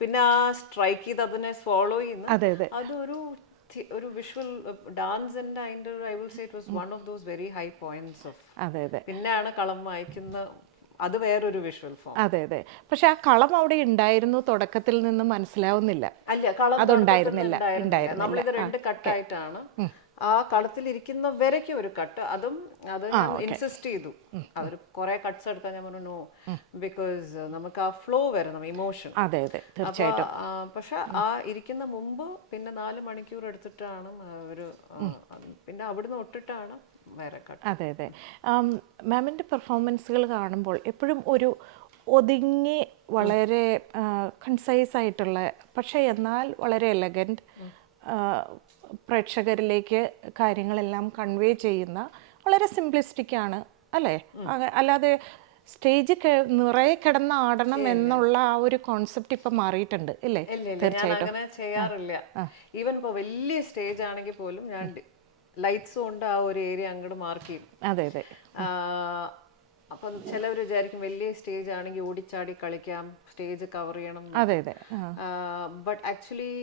പിന്നെ ആ സ്ട്രൈക്ക് ചെയ്ത് അതിനെ ഫോളോ ചെയ്യുന്നു. അതൊരു ഒരു വിഷ്വൽ ഡാൻസിന്റെ അതിന്റെ I will say it was one of those very high points of. പിന്നെയാണ് കളം വായിക്കുന്ന, അത് വേറൊരു വിഷ്വൽ ഫോം. അതെ അതെ. പക്ഷെ ആ കളം അവിടെ ഉണ്ടായിരുന്നു, തുടക്കത്തിൽ നിന്ന് മനസ്സിലാവുന്നില്ല. അല്ല, കളം അതുണ്ടായിരുന്നില്ല. നമ്മളിത് 2 കട്ടായിട്ടാണ്. ആ കളത്തിൽ ഇരിക്കുന്ന വരയ്ക്ക് ഒരു കട്ട്, അതും അത് ഇൻസിസ്റ്റ് ചെയ്തു. അവർ കുറെ കട്ട്സ് എടുക്കാൻ ഞാൻ പറഞ്ഞു നോ, ബിക്കോസ് നമുക്ക് ആ ഫ്ലോ വരണം, ഇമോഷൻ. അതെ അതെ തീർച്ചയായിട്ടും. പക്ഷെ ആ ഇരിക്കുന്ന മുമ്പ് പിന്നെ 4 മണിക്കൂർ എടുത്തിട്ടാണ് ഒരു, പിന്നെ അവിടുന്ന് ഒട്ടിട്ടാണ് വേറെ കട്ട്. അതെ അതെ. മാമിൻ്റെ പെർഫോമൻസുകൾ കാണുമ്പോൾ എപ്പോഴും ഒരു ഒതുങ്ങി വളരെ കൺസൈസ് ആയിട്ടുള്ള, പക്ഷേ എന്നാൽ വളരെ എലഗൻറ്റ്, പ്രേക്ഷകരിലേക്ക് കാര്യങ്ങളെല്ലാം കൺവേ ചെയ്യുന്ന വളരെ സിംപ്ലിസ്റ്റിക് ആണ് അല്ലേ? അല്ലാതെ സ്റ്റേജ് നിറയെ കിടന്ന് ആടണം എന്നുള്ള ആ ഒരു കോൺസെപ്റ്റ് ഇപ്പം മാറിയിട്ടുണ്ട് ഇല്ലേ? തീർച്ചയായിട്ടും അങ്ങനെ ചെയ്യാറില്ല. ഈവൻ ഇപ്പോൾ വലിയ സ്റ്റേജ് ആണെങ്കിൽ പോലും ഞാൻ ലൈറ്റ്സ് കൊണ്ട് ആ ഒരു ഏരിയ അങ്ങോട്ട് മാർക്ക് ചെയ്യും. അതെ അതെ. അപ്പം ചിലവർ വിചാരിക്കും വലിയ സ്റ്റേജ് ആണെങ്കിൽ ഓടിച്ചാടി കളിക്കാം, സ്റ്റേജ് കവർ ചെയ്യണം. അതെ അതെ. ബട്ട് ആക്ച്വലി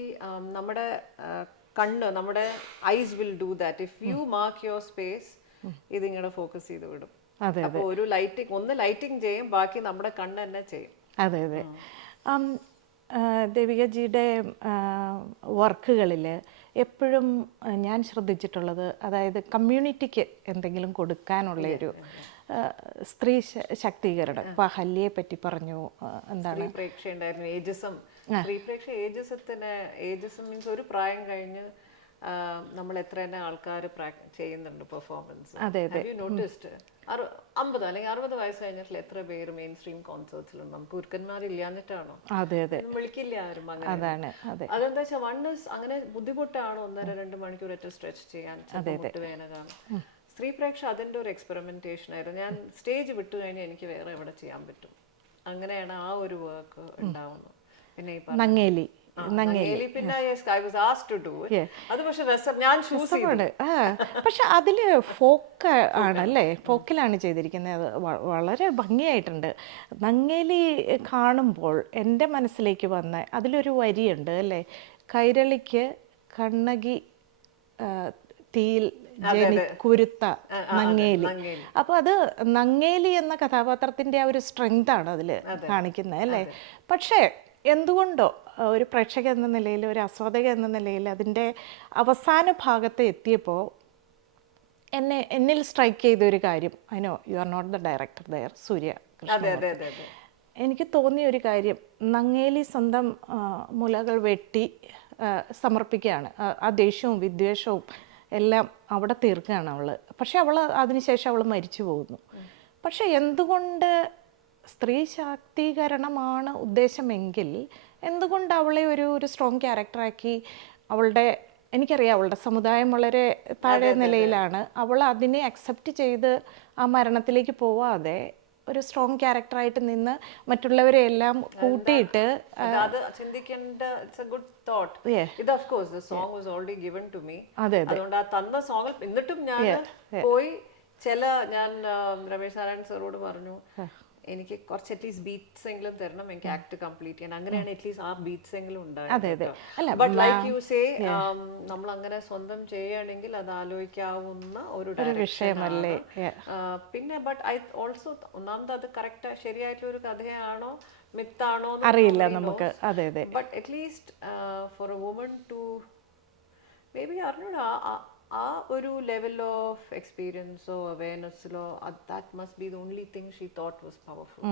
നമ്മുടെ കണ്ണ്, നമ്മുടെ eyes will do that. If you mark your space, ഇതിങ്ങനെ ഫോക്കസ് ചെയ്ത് വിടും. അപ്പോൾ ഒരു ലൈറ്റിംഗ് ചെയ്യും, ബാക്കി നമ്മുടെ കണ്ണ് തന്നെ ചെയ്യും. അതെ അതെ. ദേവികജിയുടെ വർക്കുകളിൽ എപ്പോഴും ഞാൻ ശ്രദ്ധിച്ചിട്ടുള്ളത്, അതായത് കമ്മ്യൂണിറ്റിക്ക് എന്തെങ്കിലും കൊടുക്കാനുള്ള ഒരു സ്ത്രീ ശാക്തീകരണം. ഇപ്പം ഹല്ലിയെ പറ്റി പറഞ്ഞു, എന്താണ് സ്ത്രീ പ്രേക്ഷ ഉണ്ടായിരുന്നു, ഏജിസം. സ്ത്രീ പ്രേക്ഷ ഏജിസം മീൻസ് ഒരു പ്രായം കഴിഞ്ഞ് നമ്മൾ എത്ര തന്നെ ആൾക്കാർ ചെയ്യുന്നുണ്ട് പെർഫോമൻസ്. നോട്ടീസ്ഡ് 50 അല്ലെങ്കിൽ 60 വയസ്സ് കഴിഞ്ഞിട്ടുള്ള എത്ര പേര് മെയിൻ സ്ട്രീം കോൺസേർട്സിലുണ്ട്? നമുക്ക് ഉരുക്കന്മാരില്ലാഞ്ഞിട്ടാണോ? വിളിക്കില്ല ആരും അങ്ങനെ. അതെന്താ വെച്ചാൽ അങ്ങനെ ബുദ്ധിമുട്ടാണ് 1.5-2 മണിക്കൂർ ഏറ്റവും സ്ട്രെച്ച് ചെയ്യാൻ, മുട്ടുവേദന കാണും. സ്ത്രീ പ്രേക്ഷ അതിന്റെ ഒരു എക്സ്പെരിമെന്റേഷൻ ആയിരുന്നു. ഞാൻ സ്റ്റേജ് വിട്ടു കഴിഞ്ഞാൽ എനിക്ക് വേറെ എവിടെ ചെയ്യാൻ പറ്റും, അങ്ങനെയാണ് ആ ഒരു വർക്ക് ഉണ്ടാവുന്നത്. പിന്നെ പക്ഷെ അതില് ഫോക്ക് ആണല്ലേ, ഫോക്കിലാണ് ചെയ്തിരിക്കുന്നത്. വളരെ ഭംഗിയായിട്ടുണ്ട്. നങ്ങേലി കാണുമ്പോൾ എൻ്റെ മനസ്സിലേക്ക് വന്ന അതിലൊരു വരിയുണ്ട് അല്ലേ, കൈരളിക്ക് കണ്ണകി തീയിൽ കുരുത്ത നങ്ങേലി. അപ്പൊ അത് നങ്ങേലി എന്ന കഥാപാത്രത്തിന്റെ ആ ഒരു സ്ട്രെങ്ത് ആണ് അതിൽ കാണിക്കുന്നത് അല്ലേ. പക്ഷേ എന്തുകൊണ്ടോ ഒരു പ്രേക്ഷക എന്ന നിലയിൽ, ഒരു ആസ്വാദക എന്ന നിലയിൽ അതിൻ്റെ അവസാന ഭാഗത്ത് എത്തിയപ്പോൾ എന്നിൽ സ്ട്രൈക്ക് ചെയ്ത ഒരു കാര്യം, I know you are not the director there, Surya Krishna, എനിക്ക് തോന്നിയ ഒരു കാര്യം, നങ്ങേലി സ്വന്തം മുലകൾ വെട്ടി സമർപ്പിക്കുകയാണ്. ആ ദേഷ്യവും വിദ്വേഷവും എല്ലാം അവിടെ തീർക്കുകയാണ് അവൾ. പക്ഷെ അവൾ അതിനുശേഷം അവൾ മരിച്ചു പോകുന്നു. പക്ഷെ എന്തുകൊണ്ട് സ്ത്രീ ശാക്തീകരണമാണ് ഉദ്ദേശമെങ്കിൽ എന്തുകൊണ്ട് അവളെ ഒരു സ്ട്രോങ് ക്യാരക്ടറാക്കി, എനിക്കറിയാം അവളുടെ സമുദായം വളരെ താഴെ നിലയിലാണ്, അവൾ അതിനെ അക്സെപ്റ്റ് ചെയ്ത് ആ മരണത്തിലേക്ക് പോവാതെ ഒരു സ്ട്രോങ് ക്യാരക്ടറായിട്ട് നിന്ന് മറ്റുള്ളവരെ എല്ലാം കൂട്ടിയിട്ട് എന്നിട്ടും ഞാൻ പോയി ഞാൻ രമേശ് നാരായൺ സാറോട് പറഞ്ഞു, എനിക്ക് കുറച്ച് അറ്റ്ലീസ്റ്റ് ബീറ്റ്സ് എങ്കിലും തരണം, എനിക്ക് ആക്ട് കംപ്ലീറ്റ് ചെയ്യാൻ. അങ്ങനെയാണ് അറ്റ്ലീസ്റ്റ് ആ ബീറ്റ്സ് എങ്കിലും ഉണ്ടായത്. ബട്ട് ലൈക്ക് യു സേ, നമ്മൾ അങ്ങനെ സ്വന്തം ചെയ്യുകയാണെങ്കിൽ അത് ആലോചിക്കാവുന്ന ഒരു വിഷയമല്ലേ. പിന്നെ ബട്ട് ഐ ഓൾസോ ഒന്നാമത് അത് കറക്റ്റ് ശരിയായിട്ടുള്ള ഒരു കഥയാണോ മിത്താണോ അറിയില്ല നമുക്ക്. But at least for a woman to maybe അറിഞ്ഞൂടാ ആ ഒരു ലെവൽ ഓഫ് എക്സ്പീരിയൻസോ അവയർനെസ്സിലോ, that must be the only thing she thought was powerful.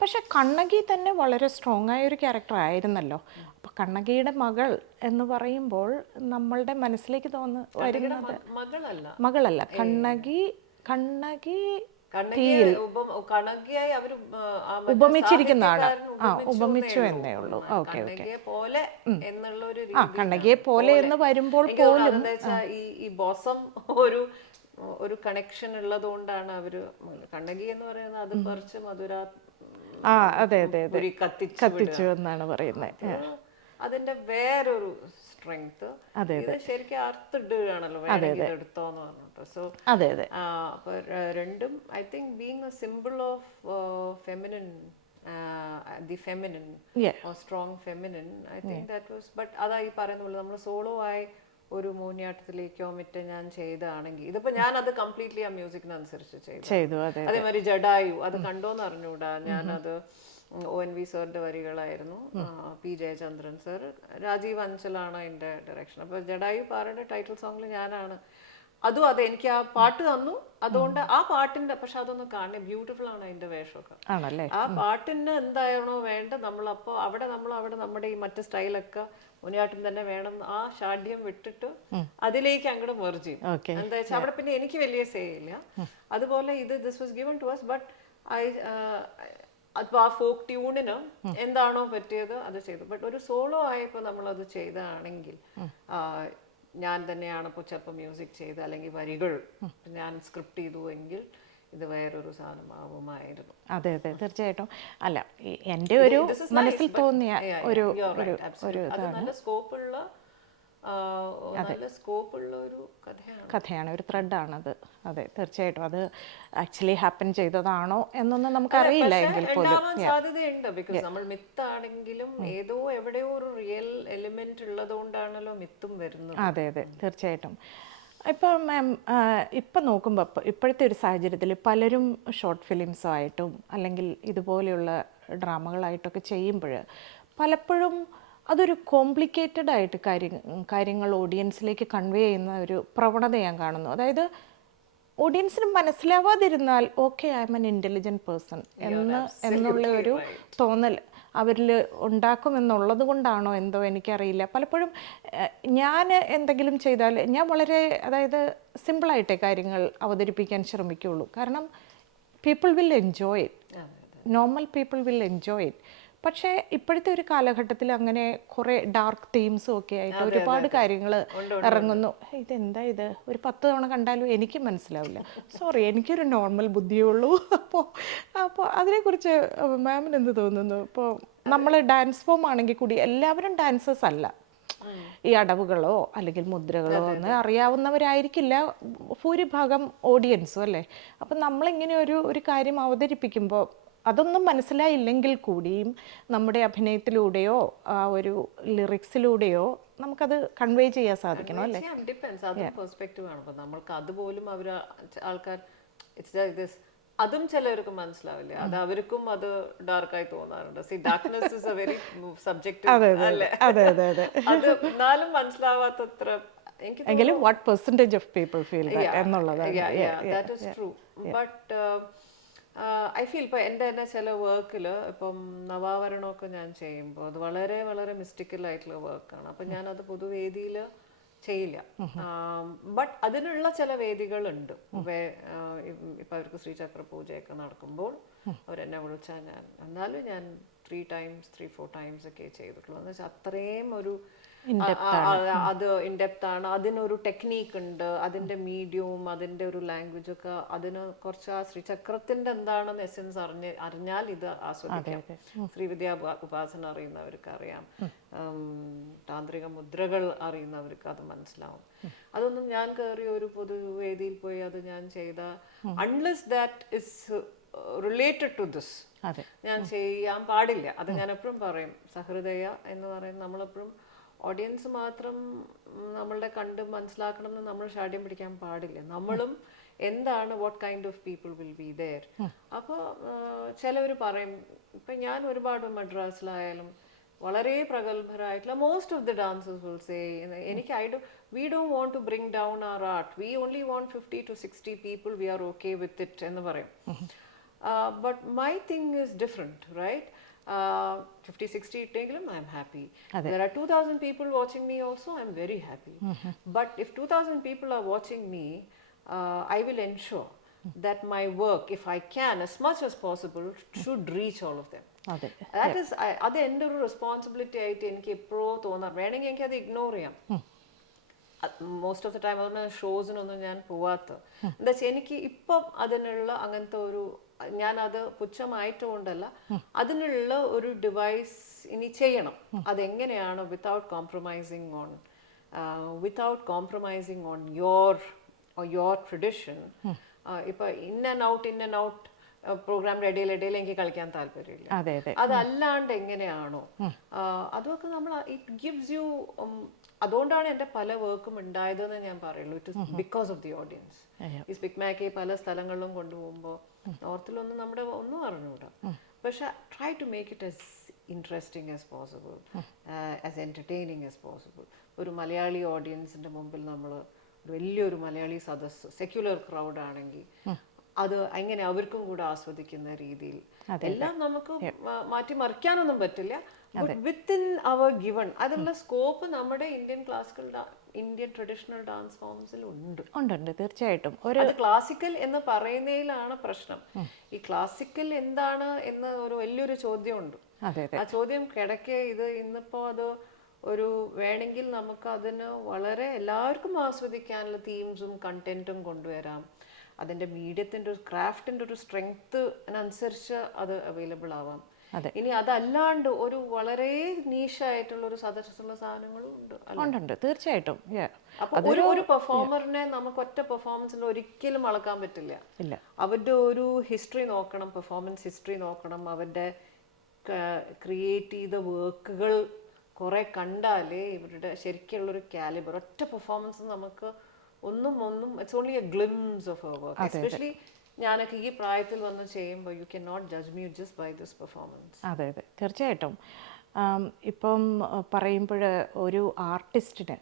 പക്ഷെ കണ്ണകി തന്നെ വളരെ സ്ട്രോങ് ആയ ഒരു ക്യാരക്ടർ ആയിരുന്നല്ലോ. അപ്പം കണ്ണകിയുടെ മകൾ എന്ന് പറയുമ്പോൾ നമ്മളുടെ മനസ്സിലേക്ക് വരുന്നത് മകളല്ല, കണ്ണകി ഉപമിച്ചിരിക്കുന്നതാണ്. ഉപമിച്ചു എന്നേ ഉള്ളൂ. ഓക്കെ കണ്ണകിയെ പോലെ എന്ന് വരുമ്പോൾ പോലും ഈ ബോസം ഒരു കണക്ഷൻ ഉള്ളത് കൊണ്ടാണ് അവര് കണ്ണകി എന്ന് പറയുന്നത് അത് കുറച്ച് അതെ അതെ അതെ, ഒരു കത്തിച്ചു കത്തിച്ചു എന്നാണ് പറയുന്നത്. അതിന്റെ വേറൊരു സ്ട്രെങ്ത്. അതെ ഇത് ശരിക്കും അർത്ഥിടുകയാണല്ലോ, വേണമെങ്കിൽ ഇത് എടുത്തോന്ന് പറഞ്ഞിട്ട്. സോ അതെ അതെ അപ്പൊ രണ്ടും I think being A simple of feminine, the feminine or strong feminine, I think that was. But അതാ ഈ പറയുന്ന പോലെ നമ്മൾ സോളോ ആയി ഒരു മോഹിനിയാട്ടത്തിലേക്കോ മറ്റോ ഞാൻ ചെയ്താണെങ്കിൽ, ഇതിപ്പോ ഞാൻ അത് കംപ്ലീറ്റ്ലി ആ മ്യൂസിക്കിനനുസരിച്ച് ചെയ്തു. അതേമാതിരി ജഡായു അത് കണ്ടോന്ന് അറിഞ്ഞൂടാ, ഞാനത് ONV സാറിന്റെ വരികളായിരുന്നു, പി ജയചന്ദ്രൻ സർ, രാജീവ് അഞ്ചലാണ് അതിന്റെ ഡയറക്ഷൻ. അപ്പൊ ജഡായു പാറയുടെ ടൈറ്റിൽ സോങ്ങിൽ ഞാനാണ്. അതും അതെ, എനിക്ക് ആ പാട്ട് തന്നു, അതുകൊണ്ട് ആ പാട്ടിന്റെ, പക്ഷെ അതൊന്ന് കാണണേ, ബ്യൂട്ടിഫുൾ ആണ് അതിന്റെ വേഷമൊക്കെ. ആ പാട്ടിന് എന്താണോ വേണ്ട, നമ്മളപ്പോ അവിടെ നമ്മുടെ ഈ മറ്റു സ്റ്റൈലൊക്കെ മുനിയാട്ടം തന്നെ വേണം, ആ ഷാഢ്യം വിട്ടിട്ട് അതിലേക്ക് അങ്ങോട്ട് മെർജ് ചെയ്യും. എന്താ വെച്ചാൽ അവിടെ പിന്നെ എനിക്ക് വലിയ സേ ഇല്ല. അതുപോലെ this was given to us, but അപ്പൊ ആ ഫോക്ക് ട്യൂണിന് എന്താണോ പറ്റിയത് അത് ചെയ്തു. ബട്ട് ഒരു സോളോ ആയപ്പോൾ നമ്മളത് ചെയ്താണെങ്കിൽ, ഞാൻ തന്നെയാണ് ഇപ്പോൾ ചിലപ്പോൾ മ്യൂസിക് ചെയ്ത് അല്ലെങ്കിൽ വരികൾ ഞാൻ സ്ക്രിപ്റ്റ് ചെയ്തു എങ്കിൽ ഇത് വേറൊരു സാധനമാവുമായിരുന്നു. അതെ അതെ, തീർച്ചയായിട്ടും. അല്ല, എൻ്റെ ഒരു മനസ്സിൽ തോന്നിയ ഒരു നല്ല സ്കോപ്പുള്ള ഒരു കഥയാണ്, ഒരു ത്രെഡാണത്. അതെ, തീർച്ചയായിട്ടും. അത് ആക്ച്വലി ഹാപ്പൻ ചെയ്തതാണോ എന്നൊന്നും നമുക്കറിയില്ല എങ്കിൽ പോലും സാധ്യതയുണ്ട്. ബിക്കോസ് നമ്മൾ മിത്താണെങ്കിലും ഏതോ എവിടെയോ ഒരു റിയൽ എലിമെന്റ് ഉള്ളതുകൊണ്ടാണല്ലോ മിത്തും വരുന്നത്. അതെ അതെ, തീർച്ചയായിട്ടും. ഇപ്പം മാം, ഇപ്പം നോക്കുമ്പോൾ ഇപ്പോഴത്തെ ഒരു സാഹചര്യത്തിൽ പലരും ഷോർട്ട് ഫിലിംസുമായിട്ടും അല്ലെങ്കിൽ ഇതുപോലെയുള്ള ഡ്രാമകളായിട്ടൊക്കെ ചെയ്യുമ്പോൾ പലപ്പോഴും അതൊരു കോംപ്ലിക്കേറ്റഡ് ആയിട്ട് കാര്യങ്ങൾ ഓഡിയൻസിലേക്ക് കൺവേ ചെയ്യുന്ന ഒരു പ്രവണത ഞാൻ കാണുന്നു. അതായത് ഓഡിയൻസിന് മനസ്സിലാവാതിരുന്നാൽ okay, I am an intelligent person എന്നുള്ള ഒരു തോന്നൽ അവരിൽ ഉണ്ടാക്കുമെന്നുള്ളത് കൊണ്ടാണോ എന്തോ എനിക്കറിയില്ല. പലപ്പോഴും ഞാൻ എന്തെങ്കിലും ചെയ്താൽ ഞാൻ വളരെ, അതായത് സിമ്പിളായിട്ടേ കാര്യങ്ങൾ അവതരിപ്പിക്കാൻ ശ്രമിക്കുകയുള്ളൂ. കാരണം people will enjoy it, normal people will enjoy it. പക്ഷേ ഇപ്പോഴത്തെ ഒരു കാലഘട്ടത്തിൽ അങ്ങനെ കുറേ ഡാർക്ക് തീംസും ഒക്കെ ആയിട്ട് ഒരുപാട് കാര്യങ്ങൾ ഇറങ്ങുന്നു. ഇതെന്താ ഇത്, ഒരു 10 തവണ കണ്ടാലും എനിക്ക് മനസ്സിലാവില്ല. സോറി, എനിക്കൊരു നോർമൽ ബുദ്ധിയേ ഉള്ളൂ. അപ്പോൾ അതിനെക്കുറിച്ച് മാമിന് എന്ത് തോന്നുന്നു? ഇപ്പോൾ നമ്മൾ ഡാൻസ് ഫോം ആണെങ്കിൽ കൂടി എല്ലാവരും ഡാൻസേഴ്സ് അല്ല. ഈ അടവുകളോ അല്ലെങ്കിൽ മുദ്രകളോ ഒന്നും അറിയാവുന്നവരായിരിക്കില്ല ഭൂരിഭാഗം ഓഡിയൻസും, അല്ലേ? അപ്പം നമ്മളിങ്ങനെ ഒരു കാര്യം അവതരിപ്പിക്കുമ്പോൾ അതൊന്നും മനസ്സിലായില്ലെങ്കിൽ കൂടിയും നമ്മുടെ അഭിനയത്തിലൂടെയോ ആ ഒരു ലിറിക്സിലൂടെയോ നമുക്കത് കൺവേ ചെയ്യാൻ സാധിക്കണം, അല്ലേ? പെർസ്പെക്റ്റീവ് ആണ്. നമ്മൾക്ക് അതുപോലും ആൾക്കാർ അതും ചിലവർക്ക് മനസ്സിലാവില്ല. അത് അവർക്കും അത് ഡാർക്കായി തോന്നാറുണ്ട്. Darkness is a very subjective അല്ലേ? അത് എന്നാലും മനസ്സിലാവാത്തത്ര എങ്കിലും what percentage of people feel എന്നുള്ളതാണ്. That is true. But I feel ഇപ്പോൾ എൻ്റെ തന്നെ ചില വർക്കിൽ, ഇപ്പം നവാവരണമൊക്കെ ഞാൻ ചെയ്യുമ്പോൾ അത് വളരെ വളരെ മിസ്റ്റിക്കലായിട്ടുള്ള വർക്കാണ്. അപ്പം ഞാനത് പൊതുവേദിയിൽ ചെയ്യില്ല. ബട്ട് അതിനുള്ള ചില വേദികളുണ്ട്. ഇപ്പം അവർക്ക് ശ്രീചക്ര പൂജയൊക്കെ നടക്കുമ്പോൾ അവരെന്നെ വിളിച്ചാൽ എന്നാലും ഞാൻ 3-4 times ഒക്കെ ചെയ്തിട്ടുള്ളൂ. എന്ന് വെച്ചാൽ അത്രയും ഒരു അത് ഇൻഡെപ്ത് ആണ്. അതിനൊരു ടെക്നീക്ക് ഉണ്ട്, അതിൻ്റെ മീഡിയവും അതിൻ്റെ ഒരു ലാംഗ്വേജ് ഒക്കെ. അതിന് കുറച്ച് ആ ശ്രീചക്രത്തിൻ്റെ എന്താണെന്ന് എസെൻസ് അറിഞ്ഞാൽ ഇത് ആസ്വദിക്കാം. ശ്രീവിദ്യാ ഉപാസന അറിയുന്നവർക്ക് അറിയാം, താന്ത്രിക മുദ്രകൾ അറിയുന്നവർക്ക് അത് മനസ്സിലാവും. അതൊന്നും ഞാൻ കയറി ഒരു പൊതുവേദിയിൽ പോയി അത് ഞാൻ ചെയ്ത, unless that is related to this, ഞാൻ ചെയ്യാൻ പാടില്ല. അത് ഞാൻ എപ്പോഴും പറയും. സഹൃദയ എന്ന് പറയുന്നത് നമ്മളെപ്പോഴും ഓഡിയൻസ് മാത്രം നമ്മളുടെ കണ്ട് മനസ്സിലാക്കണം എന്ന് നമ്മൾ ഷാഠ്യം പിടിക്കാൻ പാടില്ല. നമ്മളും എന്താണ്, what kind of people will be there. അപ്പോൾ ചിലവർ പറയും, ഇപ്പം ഞാൻ ഒരുപാട് മദ്രാസിലായാലും വളരെ പ്രഗത്ഭരായിട്ടുള്ള most of the dancers will say, എനിക്ക് we don't want to bring down our art, we only want 50 to 60 people, we are okay with it എന്ന് പറയും. But my thing is different, right? 50-60 ഇട്ടെങ്കിലും I am happy. There are 2,000 people watching me also, I am very happy. But if 2,000 people are watching me, I will ensure that my work, if I can, as much as possible, should reach all of them. That is, അത് എൻ്റെ ഒരു റെസ്പോൺസിബിലിറ്റി ആയിട്ട് എനിക്ക് എപ്പോഴും തോന്നാം. വേണമെങ്കിൽ എനിക്ക് അത് ഇഗ്നോർ ചെയ്യാം. മോസ്റ്റ് ഓഫ് ദ ടൈം അതുകൊണ്ട് ഷോസിനൊന്നും ഞാൻ പോവാത്ത എന്താ വെച്ചാൽ എനിക്ക് ഇപ്പം അതിനുള്ള അങ്ങനത്തെ ഒരു ഞാനത് പുച്ഛമായിട്ടുകൊണ്ടല്ല, അതിനുള്ള ഒരു ഡിവൈസ് ഇനി ചെയ്യണം. അതെങ്ങനെയാണ് without compromising on your tradition. ഇപ്പൊ ഇൻ ആൻഡ് ഔട്ട് പ്രോഗ്രാമിന്റെ ഇടയിൽ എനിക്ക് കളിക്കാൻ താല്പര്യമില്ല. അതല്ലാണ്ട് എങ്ങനെയാണോ അതൊക്കെ നമ്മൾ ഇറ്റ് ഗിവ്സ് യു. അതുകൊണ്ടാണ് എൻ്റെ പല വർക്കും ഉണ്ടായതെന്ന് ഞാൻ പറയുള്ളൂ. It is because of the audience. ഈ സ്പിക് മാക്കി പല സ്ഥലങ്ങളിലും കൊണ്ടുപോകുമ്പോൾ നോർത്തിലൊന്നും നമ്മുടെ ഒന്നും അറിഞ്ഞൂടാ. പക്ഷെ try to make it as interesting as possible, as entertaining as possible. ഒരു മലയാളി ഓഡിയൻസിൻ്റെ മുമ്പിൽ നമ്മൾ വലിയൊരു മലയാളി സദസ്സ് സെക്യുലർ ക്രൗഡ് ആണെങ്കിൽ അത് എങ്ങനെ അവർക്കും കൂടെ ആസ്വദിക്കുന്ന രീതിയിൽ എല്ലാം നമുക്ക് മാറ്റിമറിക്കാനൊന്നും പറ്റില്ല. വിത്തിൻ അവർ ഗിവൺ അതിനുള്ള സ്കോപ്പ് നമ്മുടെ ഇന്ത്യൻ ട്രഡീഷണൽ ഡാൻസ് ഫോംസിൽ ഉണ്ട്. തീർച്ചയായിട്ടും. അത് ക്ലാസിക്കൽ എന്ന് പറയുന്നതിലാണ് പ്രശ്നം. ഈ ക്ലാസിക്കൽ എന്താണ് എന്ന് ഒരു വലിയൊരു ചോദ്യമുണ്ട്. ആ ചോദ്യം കിടക്കെ ഇത് ഇന്നിപ്പോ അത് ഒരു വേണമെങ്കിൽ നമുക്ക് അതിന് വളരെ എല്ലാവർക്കും ആസ്വദിക്കാനുള്ള തീംസും കണ്ടന്റും കൊണ്ടുവരാം. അതിന്റെ മീഡിയത്തിന്റെ ഒരു ക്രാഫ്റ്റിന്റെ ഒരു സ്ട്രെങ്ത് അനുസരിച്ച് അത് അവൈലബിൾ ആവാം. ഇനി അതല്ലാണ്ട് ഒരു വളരെ നീഷായിട്ടുള്ള ഒരു സദസ്സുള്ള സാധനങ്ങളും ഉണ്ട്. തീർച്ചയായിട്ടും. അപ്പൊ ഒരു പെർഫോമറിനെ നമുക്ക് ഒറ്റ പെർഫോമൻസിൽ ഒരിക്കലും അളക്കാൻ പറ്റില്ല. അവരുടെ ഒരു ഹിസ്റ്ററി നോക്കണം, പെർഫോമൻസ് ഹിസ്റ്ററി നോക്കണം, അവരുടെ ക്രിയേറ്റ് ചെയ്ത വർക്കുകൾ കുറെ കണ്ടാലേ ഇവരുടെ ശരിക്കുള്ളൊരു കാലിബർ. ഒറ്റ പെർഫോമൻസ് നമുക്ക് ഒന്നും it's only a glimpse of her work. Especially ഞാനൊക്കെ ഈ പ്രായത്തിൽ വന്ന് ചെയ്യുമ്പോൾ you can not judge me just by this performance. അതെ തീർച്ചയായിട്ടും. ഇപ്പം പറയുമ്പോൾ ഒരു ആർട്ടിസ്റ്റിന്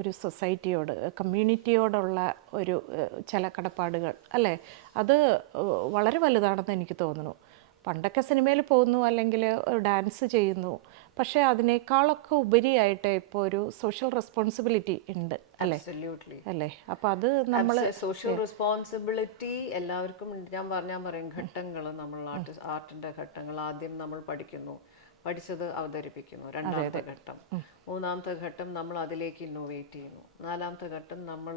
ഒരു സൊസൈറ്റിയോട് കമ്മ്യൂണിറ്റിയോടുള്ള ഒരു ചില കടപ്പാടുകൾ അല്ലേ, അത് വളരെ വലുതാണെന്ന് എനിക്ക് തോന്നുന്നു. പണ്ടൊക്കെ സിനിമയിൽ പോകുന്നു അല്ലെങ്കിൽ ഡാൻസ് ചെയ്യുന്നു, പക്ഷേ അതിനേക്കാളൊക്കെ ഉപരിയായിട്ട് ഇപ്പോൾ ഒരു സോഷ്യൽ റെസ്പോൺസിബിലിറ്റി ഉണ്ട് അല്ലേ. അപ്പം അത് നമ്മൾ സോഷ്യൽ റെസ്പോൺസിബിലിറ്റി എല്ലാവർക്കും ഞാൻ പറയും ഘട്ടങ്ങൾ. നമ്മൾ ആർട്ടിന്റെ ഘട്ടങ്ങൾ ആദ്യം നമ്മൾ പഠിച്ചത് അവതരിപ്പിക്കുന്നു. രണ്ടാമത്തെ ഘട്ടം, മൂന്നാമത്തെ ഘട്ടം നമ്മൾ അതിലേക്ക് ഇന്നോവേറ്റ് ചെയ്യുന്നു. നാലാമത്തെ ഘട്ടം നമ്മൾ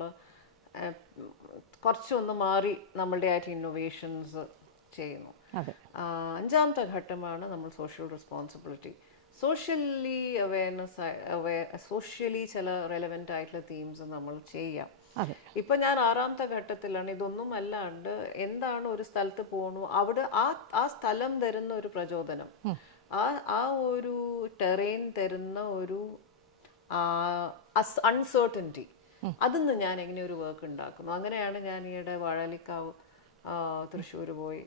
കുറച്ചൊന്ന് മാറി നമ്മളുടെ ആയിട്ട് ഇന്നോവേഷൻസ് ചെയ്യുന്നു. അഞ്ചാമത്തെ ഘട്ടമാണ് നമ്മൾ സോഷ്യൽ റെസ്പോൺസിബിലിറ്റി. സോഷ്യലി സോഷ്യലി ചില റെലവെന്റ് ആയിട്ടുള്ള തീംസ് നമ്മൾ ചെയ്യാം. ഇപ്പൊ ഞാൻ ആറാമത്തെ ഘട്ടത്തിലാണ്. ഇതൊന്നും അല്ലാണ്ട് എന്താണ് ഒരു സ്ഥലത്ത് പോകണു, അവിടെ ആ സ്ഥലം തരുന്ന ഒരു പ്രചോദനം, ആ ഒരു ടെറൈൻ തരുന്ന ഒരു അൺസർട്ടനിറ്റി, അതിന്ന് ഞാൻ എങ്ങനെ ഒരു വർക്ക് ഉണ്ടാക്കുന്നു. അങ്ങനെയാണ് ഞാൻ ഈയിടെ വാഴാലിക്കാവ് തൃശ്ശൂർ പോയി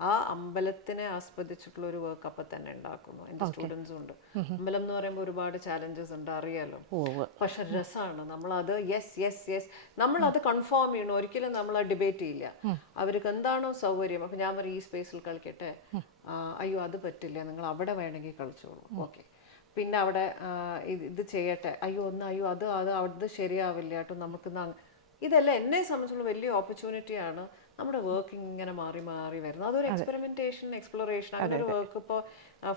ആ അമ്പലത്തിനെ ആസ്വദിച്ചിട്ടുള്ള ഒരു വർക്ക് അപ്പം തന്നെ ഉണ്ടാക്കുന്നു. എൻ്റെ സ്റ്റുഡൻസും ഉണ്ട്. അമ്പലം എന്ന് പറയുമ്പോൾ ഒരുപാട് ചാലഞ്ചസ് ഉണ്ട്, അറിയാലോ. പക്ഷെ രസമാണ്. നമ്മളത് യെസ് നമ്മളത് കൺഫേം ചെയ്യണം. ഒരിക്കലും നമ്മൾ ഡിബേറ്റ് ചെയ്യില്ല. അവർക്ക് എന്താണോ സൗകര്യം. അപ്പം ഞാൻ പറയും ഈ സ്പേസിൽ കളിക്കട്ടെ, അയ്യോ അത് പറ്റില്ല, നിങ്ങൾ അവിടെ വേണമെങ്കിൽ കളിച്ചോളൂ, ഓക്കെ. പിന്നെ അവിടെ ഇത് ചെയ്യട്ടെ, അയ്യോ അത് അത് ശരിയാവില്ല കേട്ടോ, നമുക്ക് ഇതെല്ലാം എന്നെ സംബന്ധിച്ചുള്ള വലിയ ഓപ്പർച്യൂണിറ്റിയാണ്. നമ്മുടെ വർക്ക് ഇങ്ങനെ മാറി വരുന്നത്. അതൊരു എക്സ്പെരിമെന്റേഷൻ, എക്സ്പ്ലോറേഷൻ. അങ്ങനെ ഒരു വർക്ക് ഇപ്പോൾ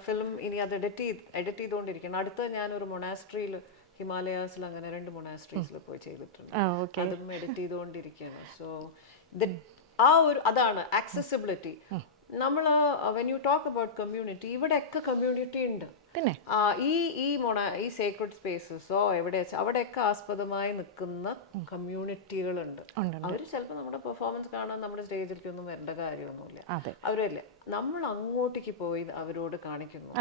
ഫിലിം ഇനി അത് എഡിറ്റ് ചെയ്തുകൊണ്ടിരിക്കണം. അടുത്ത ഞാനൊരു മൊണാസ്ട്രിയിൽ ഹിമാലയാസിൽ അങ്ങനെ 2 മൊണാസ്ട്രീസിൽ പോയി ചെയ്തിട്ടുണ്ട്. അതും എഡിറ്റ് ചെയ്തുകൊണ്ടിരിക്കുകയാണ്. സോ അതാണ് ആക്സസിബിലിറ്റി. നമ്മൾ when you talk about community, ഇവിടെയൊക്കെ കമ്മ്യൂണിറ്റി ഉണ്ട്. ഈ സേക്രഡ് സ്പേസസോ അവിടെയൊക്കെ ആസ്പദമായി നിൽക്കുന്ന കമ്മ്യൂണിറ്റികളുണ്ട്. അവർ ചിലപ്പോൾ നമ്മുടെ പെർഫോമൻസ് കാണാൻ നമ്മുടെ സ്റ്റേജിലേക്കൊന്നും വരേണ്ട കാര്യമൊന്നുമില്ല. അവരല്ലേ നമ്മൾ അങ്ങോട്ടേക്ക് പോയി അവരോട് കാണിക്കുന്നു.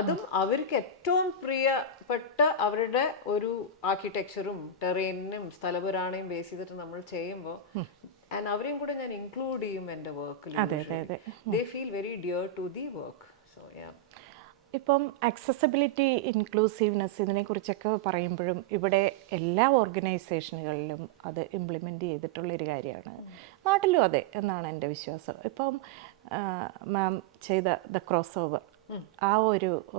അതും അവർക്ക് ഏറ്റവും പ്രിയപ്പെട്ട അവരുടെ ഒരു ആർക്കിടെക്ചറും ടെറൈനും സ്ഥലപുരാണയും ബേസ് ചെയ്തിട്ട് നമ്മൾ ചെയ്യുമ്പോൾ ആൻഡ് അവരെയും കൂടെ ഞാൻ ഇൻക്ലൂഡ് ചെയ്യും എൻ്റെ വർക്കിൽ. They feel very dear to the work. So yeah. ഇപ്പം അക്സസിബിലിറ്റി, ഇൻക്ലൂസീവ്നെസ് ഇതിനെക്കുറിച്ചൊക്കെ പറയുമ്പോഴും ഇവിടെ എല്ലാ ഓർഗനൈസേഷനുകളിലും അത് ഇംപ്ലിമെൻ്റ് ചെയ്തിട്ടുള്ളൊരു കാര്യമാണ്. നാട്ടിലും അതെ എന്നാണ് എൻ്റെ വിശ്വാസം. ഇപ്പം മാം ചെയ്ത ദ ക്രോസ് ഓവർ, ആ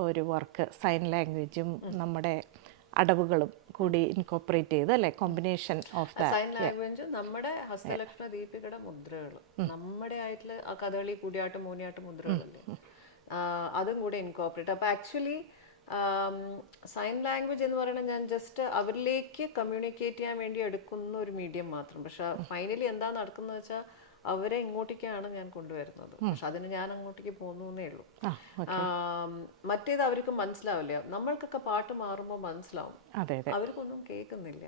ഒരു വർക്ക് സൈൻ ലാംഗ്വേജും നമ്മുടെ അടവുകളും കൂടി ഇൻകോപ്പറേറ്റ് ചെയ്ത് അല്ലേ, കോമ്പിനേഷൻ ഓഫ് സൈൻ ലാംഗ്വേജ്, നമ്മുടെ ഹസ്തലക്ഷണ ദീപികയുടെ മുദ്രകൾ, നമ്മുടെ ആയിട്ടുള്ള ആ കഥകളി കൂടിയാട്ടം മോഹിനിയാട്ടം മുദ്രകളല്ലേ, അതും കൂടെ ഇൻകോപ്പറേറ്റ്. അപ്പോൾ ആക്ച്വലി സൈൻ ലാംഗ്വേജ് എന്ന് പറയുന്നത് ഞാൻ ജസ്റ്റ് അവരിലേക്ക് കമ്മ്യൂണിക്കേറ്റ് ചെയ്യാൻ വേണ്ടി എടുക്കുന്ന ഒരു മീഡിയം മാത്രം. പക്ഷെ ഫൈനലി എന്താ നടക്കുന്നത് വെച്ചാൽ അവരെ ഇങ്ങോട്ടേക്കാണ് ഞാൻ കൊണ്ടുവരുന്നത്. പക്ഷെ അതിന് ഞാൻ അങ്ങോട്ടേക്ക് പോകുന്നേ ഉള്ളൂ. മറ്റേത് അവർക്ക് മനസ്സിലാവില്ല. നമ്മൾക്കൊക്കെ പാട്ട് മാറുമ്പോൾ മനസ്സിലാവും, അവർക്കൊന്നും കേൾക്കുന്നില്ല.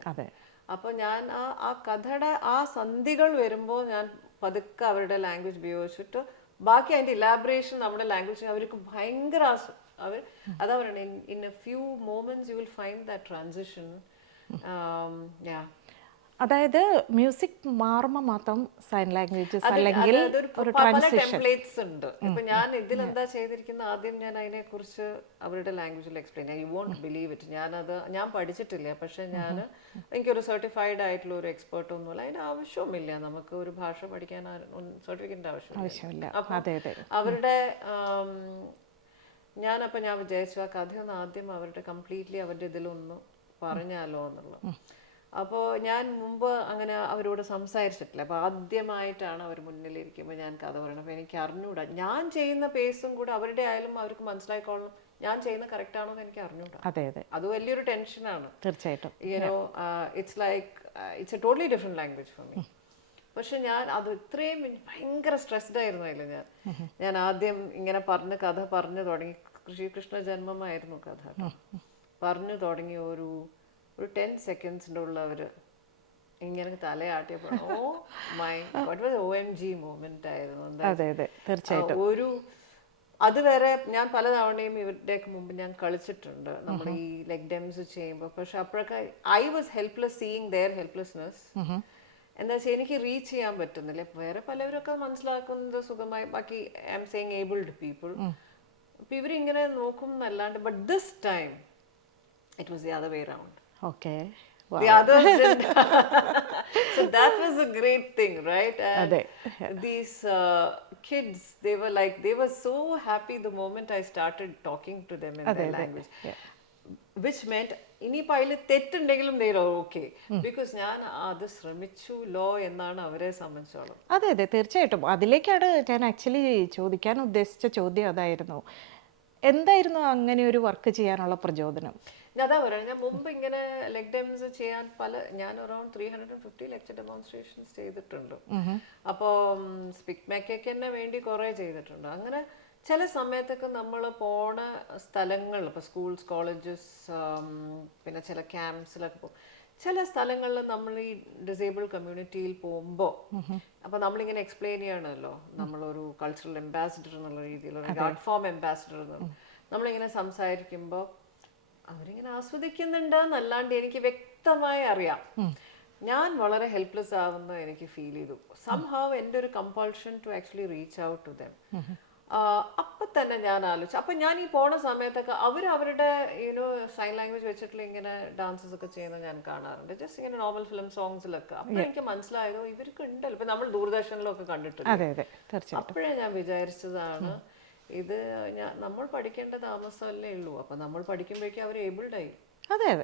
അപ്പൊ ഞാൻ ആ കഥയുടെ ആ സന്ധികൾ വരുമ്പോൾ ഞാൻ പതുക്കെ അവരുടെ ലാംഗ്വേജ് ഉപയോഗിച്ചിട്ട് ബാക്കി അതിന്റെ ഇലാബറേഷൻ നമ്മുടെ ലാംഗ്വേജ് അവർക്ക് ഭയങ്കര അവർ അതാ പറയുന്നത്, in A few moments you will find that transition. അതായത് മ്യൂസിക് മാറുമ്പോൾ മാത്രം സൈൻ ലാംഗ്വേജസ് അല്ലെങ്കിൽ ഒരു ട്രാൻസിഷൻ ഉണ്ട്. ഇപ്പൊ ഞാൻ ഇതിൽ എന്താ ചെയ്തിരിക്കുന്നത്, ആദ്യം ഞാൻ അതിനെ കുറിച്ച് അവരുടെ ലാംഗ്വേജിൽ എക്സ്പ്ലെയിൻ ചെയ്യാം. യു വോണ്ട് ബിലീവ് ഇറ്റ്, ഞാൻ പഠിച്ചിട്ടില്ല. പക്ഷെ എനിക്കൊരു സർട്ടിഫൈഡ് ആയിട്ടുള്ള ഒരു എക്സ്പേർട്ട് ഒന്നുമില്ല. അതിന്റെ ആവശ്യവുമില്ല. നമുക്ക് ഒരു ഭാഷ പഠിക്കാൻ സർട്ടിഫിക്കറ്റിന്റെ ആവശ്യമില്ല. അവരുടെ ഞാൻ വിചാരിച്ചു ആ കഥയൊന്ന് ആദ്യം അവരുടെ കംപ്ലീറ്റ്ലി അവരുടെ ഇതിലൊന്ന് പറഞ്ഞാലോ എന്നുള്ളത്. അപ്പോൾ ഞാൻ മുമ്പ് അങ്ങനെ അവരോട് സംസാരിച്ചിട്ടില്ല. അപ്പോൾ ആദ്യമായിട്ടാണ് അവർ മുന്നിലിരിക്കുമ്പോൾ ഞാൻ കഥ പറയണം. അപ്പോൾ എനിക്ക് അറിഞ്ഞൂടാ, ഞാൻ ചെയ്യുന്ന പേസും കൂടെ അവരുടെ ആയാലും അവർക്ക് മനസ്സിലായിക്കോളണം ഞാൻ ചെയ്യുന്ന കറക്റ്റ് ആണോ എന്ന് എനിക്ക് അറിഞ്ഞൂടാ. അത് വലിയൊരു ടെൻഷനാണ്. തീർച്ചയായിട്ടും it's A totally different language for me. പക്ഷെ ഞാൻ അത് ഇത്രയും ഭയങ്കര സ്ട്രെസ്ഡ് ആയിരുന്നു അതിൽ. ഞാൻ ആദ്യം ഇങ്ങനെ കഥ പറഞ്ഞു തുടങ്ങി. ശ്രീകൃഷ്ണ ജന്മമായിരുന്നു കഥ. പറഞ്ഞു തുടങ്ങി ഒരു 10 സെക്കൻഡ്സിൻ്റെ ഉള്ള അവർ ഇങ്ങനെ തലയാട്ടിയപ്പോൾ OMG മൊമെന്റ് ആയിരുന്നു. ഒരു അതുവരെ ഞാൻ പലതവണയും ഇവരുടെയൊക്കെ മുമ്പ് ഞാൻ കളിച്ചിട്ടുണ്ട്, നമ്മൾ ഈ ലെഗ് ഡെംസ് ചെയ്യുമ്പോൾ. പക്ഷെ അപ്പോഴൊക്കെ I was helpless seeing their helplessness. എന്താ വെച്ചാൽ എനിക്ക് റീച്ച് ചെയ്യാൻ പറ്റുന്നില്ല. വേറെ പലവരൊക്കെ മനസ്സിലാക്കുന്നത് സുഖമായി, ബാക്കി I am saying abled people. അപ്പൊ ഇവരിങ്ങനെ നോക്കും എന്നല്ലാണ്ട്. But this time it was the other way around. Okay. Wow. The others did. So that was a great thing, right? And these kids, they were so happy the moment I started talking to them in their language. Which meant ഇനിയിപ്പോൾ അതിൽ തെറ്റുണ്ടെങ്കിലും they are okay. Because ഞാൻ അത് ശ്രമിച്ചുല്ലോ എന്നാണ് അവരെ സംബന്ധിച്ചോളം. അതെ തീർച്ചയായിട്ടും. അതിലേക്കാണ് ഞാൻ ആക്ച്വലി ചോദിക്കാൻ ഉദ്ദേശിച്ച ചോദ്യം. അതായിരുന്നു, എന്തായിരുന്നു അങ്ങനെ ഒരു വർക്ക് ചെയ്യാനുള്ള പ്രചോദനം? അതാ പറയുന്നത്, ഞാൻ മുമ്പ് ഇങ്ങനെ ലെഗ് ഡെംസ് ചെയ്യാൻ ഞാൻ അറൌണ്ട് 350 ലെക്ചർ ഡെമോൺസ്ട്രേഷൻസ് ചെയ്തിട്ടുണ്ട്. അപ്പോൾ സ്പിക്മേക്കൊക്കെ വേണ്ടി കുറേ ചെയ്തിട്ടുണ്ട്. അങ്ങനെ ചില സമയത്തൊക്കെ നമ്മൾ പോണ സ്ഥലങ്ങൾ, ഇപ്പോൾ സ്കൂൾസ്, കോളേജസ്, പിന്നെ ചില ക്യാമ്പ്സിലൊക്കെ പോകും. ചില സ്ഥലങ്ങളിൽ നമ്മൾ ഈ ഡിസേബിൾ കമ്മ്യൂണിറ്റിയിൽ പോകുമ്പോൾ അപ്പോൾ നമ്മളിങ്ങനെ എക്സ്പ്ലെയിൻ ചെയ്യണമല്ലോ, നമ്മളൊരു കൾച്ചറൽ അംബാസിഡർ എന്നുള്ള രീതിയിൽ, ഒരു ആർട്ട് ഫോം അംബാസിഡർ എന്നുള്ള നമ്മളിങ്ങനെ സംസാരിക്കുമ്പോൾ അവരിങ്ങനെ ആസ്വദിക്കുന്നുണ്ടെന്നല്ലാണ്ട് എനിക്ക് വ്യക്തമായി അറിയാം ഞാൻ വളരെ ഹെൽപ്ലെസ് ആവുന്ന എനിക്ക് ഫീൽ ചെയ്തു. സംഹവ് എൻ്റെ ഒരു compulsion to actually reach out to them. അപ്പം തന്നെ ഞാൻ ആലോചിച്ചു. അപ്പം ഞാൻ ഈ പോണ സമയത്തൊക്കെ അവരുടെ സൈൻ ലാംഗ്വേജ് വെച്ചിട്ടുള്ള ഇങ്ങനെ ഡാൻസസ് ഒക്കെ ചെയ്യുന്നത് ഞാൻ കാണാറുണ്ട്, ജസ്റ്റ് ഇങ്ങനെ നോർമൽ ഫിലിം സോങ്സിലൊക്കെ. അപ്പോൾ എനിക്ക് മനസ്സിലായതോ ഇവർക്ക് ഉണ്ടല്ലോ, ഇപ്പം നമ്മൾ ദൂരദർശനിലൊക്കെ കണ്ടിട്ടുണ്ട്. അപ്പോഴേ ഞാൻ വിചാരിച്ചതാണ് ഇത് നമ്മൾ പഠിക്കേണ്ട താമസമല്ലേ ഉള്ളൂ. അപ്പൊ നമ്മൾ പഠിക്കുമ്പോഴേക്കും അവർ ഏബിൾഡ് ആയി.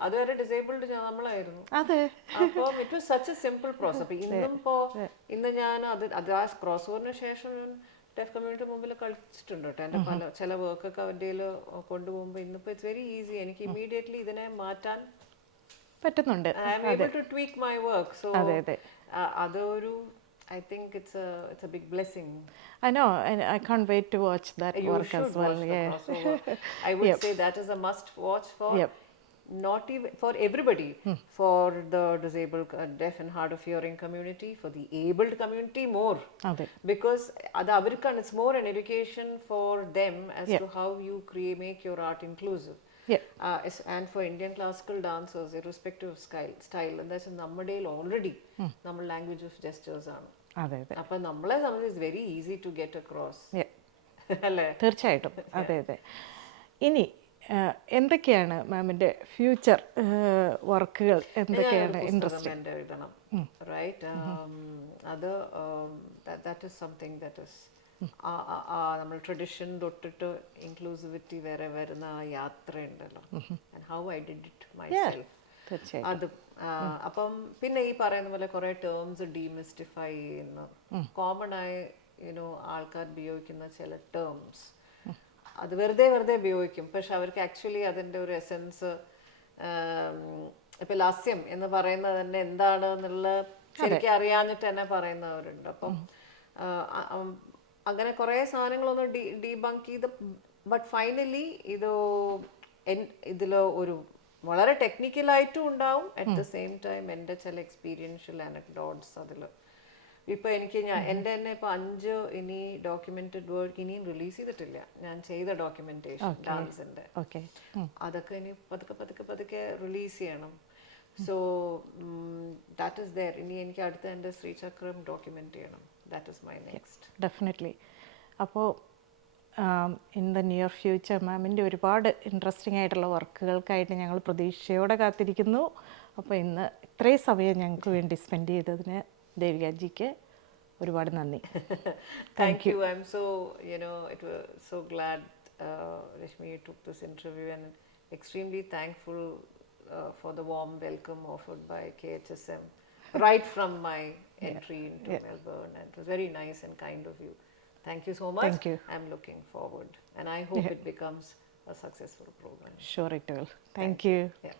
അതുവരെ ഡിസേബിൾഡ് നമ്മളായിരുന്നു. അപ്പോൾ it was such A simple process. അപ്പൊ ഇന്ന് ഞാൻ അത് ആ ക്രോസ് ഓവറിന് ശേഷം ഡെഫ് കമ്മ്യൂണിറ്റി മുമ്പിൽ കളിച്ചിട്ടുണ്ട് കേട്ടോ. എൻ്റെ ചില വർക്കൊക്കെ അവരുടെ കൊണ്ടുപോകുമ്പോൾ ഇന്നിപ്പോൾ ഇറ്റ്സ് വെരി ഈസി. എനിക്ക് ഇമ്മീഡിയറ്റ്ലി ഇതിനെ മാറ്റാൻ പറ്റുന്നുണ്ട്. I am able to tweak my work. So അതൊരു I think it's a big blessing. I know, and I can't wait to watch that work as well. I would say that is a must watch for not even for everybody, for the disabled, deaf and hard of hearing community, for the abled community more. Because it's more an education for them as to how you make your art inclusive. And for Indian classical dancers, irrespective of style, and that's നമ്മുടെ already നമ്മൾ ലാംഗ്വേജ് ഓഫ് ജെസ്റ്റേഴ്സ് ആണ്. അപ്പൊ നമ്മളെ സംബന്ധിച്ച് it's very easy to get across. അല്ലേ? തീർച്ചയായിട്ടും. അതെ. ഇനി എന്തൊക്കെയാണ് മാമിന്റെ ഫ്യൂച്ചർ വർക്കുകൾ? എന്തൊക്കെയാണ് ഇൻട്രസ്റ്റ് എഴുതണം, റൈറ്റ്? അത് that is something that is നമ്മൾ ട്രഡീഷൻ തൊട്ടിട്ട് ഇൻക്ലൂസിവിറ്റി വരെ വരുന്ന ആ യാത്രയുണ്ടല്ലോ, and how I did it myself. അതും അപ്പം പിന്നെ ഈ പറയുന്ന പോലെ കുറെ ടേംസ് ഡീമിസ്റ്റിഫൈ ചെയ്യുന്ന, കോമൺ ആയി ആൾക്കാർ ഉപയോഗിക്കുന്ന ചില ടേംസ് അത് വെറുതെ ഉപയോഗിക്കും. പക്ഷെ അവർക്ക് ആക്ച്വലി അതിൻ്റെ ഒരു എസെൻസ്, ഇപ്പം ലാസ്യം എന്ന് പറയുന്നത് തന്നെ എന്താണ് എന്നുള്ള ശരിക്കും അറിയാഞ്ഞിട്ട് തന്നെ പറയുന്നവരുണ്ട്. അപ്പം അങ്ങനെ കുറേ സാധനങ്ങളൊന്ന് ഡീബങ്ക് ചെയ്ത്, ബട്ട് ഫൈനലി ഇതിൽ ഒരു വളരെ ടെക്നിക്കലായിട്ടും ഉണ്ടാവും, അറ്റ് ദ സെയിം ടൈം എൻ്റെ ചില എക്സ്പീരിയൻഷ്യൽ അനക്ഡോട്ട്സ് അതിൽ. ഇപ്പം എനിക്ക് എൻ്റെ തന്നെ ഇപ്പം 5 ഇനി ഡോക്യുമെന്റഡ് വർക്ക് ഇനിയും റിലീസ് ചെയ്തിട്ടില്ല. ഞാൻ ചെയ്ത ഡോക്യുമെന്റേഷൻ ഡാൻസിൻ്റെ, അതൊക്കെ ഇനി പതുക്കെ റിലീസ് ചെയ്യണം. So that is there. ഇനി എനിക്ക് അടുത്ത എൻ്റെ ശ്രീചക്രം ഡോക്യുമെന്റ് ചെയ്യണം. That is my next. Definitely. അപ്പോൾ ഇൻ ദ നിയർ ഫ്യൂച്ചർ മാമിൻ്റെ ഒരുപാട് ഇൻട്രസ്റ്റിംഗ് ആയിട്ടുള്ള വർക്കുകൾക്കായിട്ട് ഞങ്ങൾ പ്രതീക്ഷയോടെ കാത്തിരിക്കുന്നു. അപ്പോൾ ഇന്ന് ഇത്രയും സമയം ഞങ്ങൾക്ക് വേണ്ടി സ്പെൻഡ് ചെയ്തതിന് ദേവികാജിക്ക് ഒരുപാട് നന്ദി. Thank you. I'm so, it was so glad, Rashmi, you took this interview, and extremely thankful for the warm welcome offered by KHSM right from my entry into Melbourne. And it was very nice and kind of you. Thank you so much. Thank you. I'm looking forward, and I hope it becomes a successful program. Sure it will. Thank you. Yeah.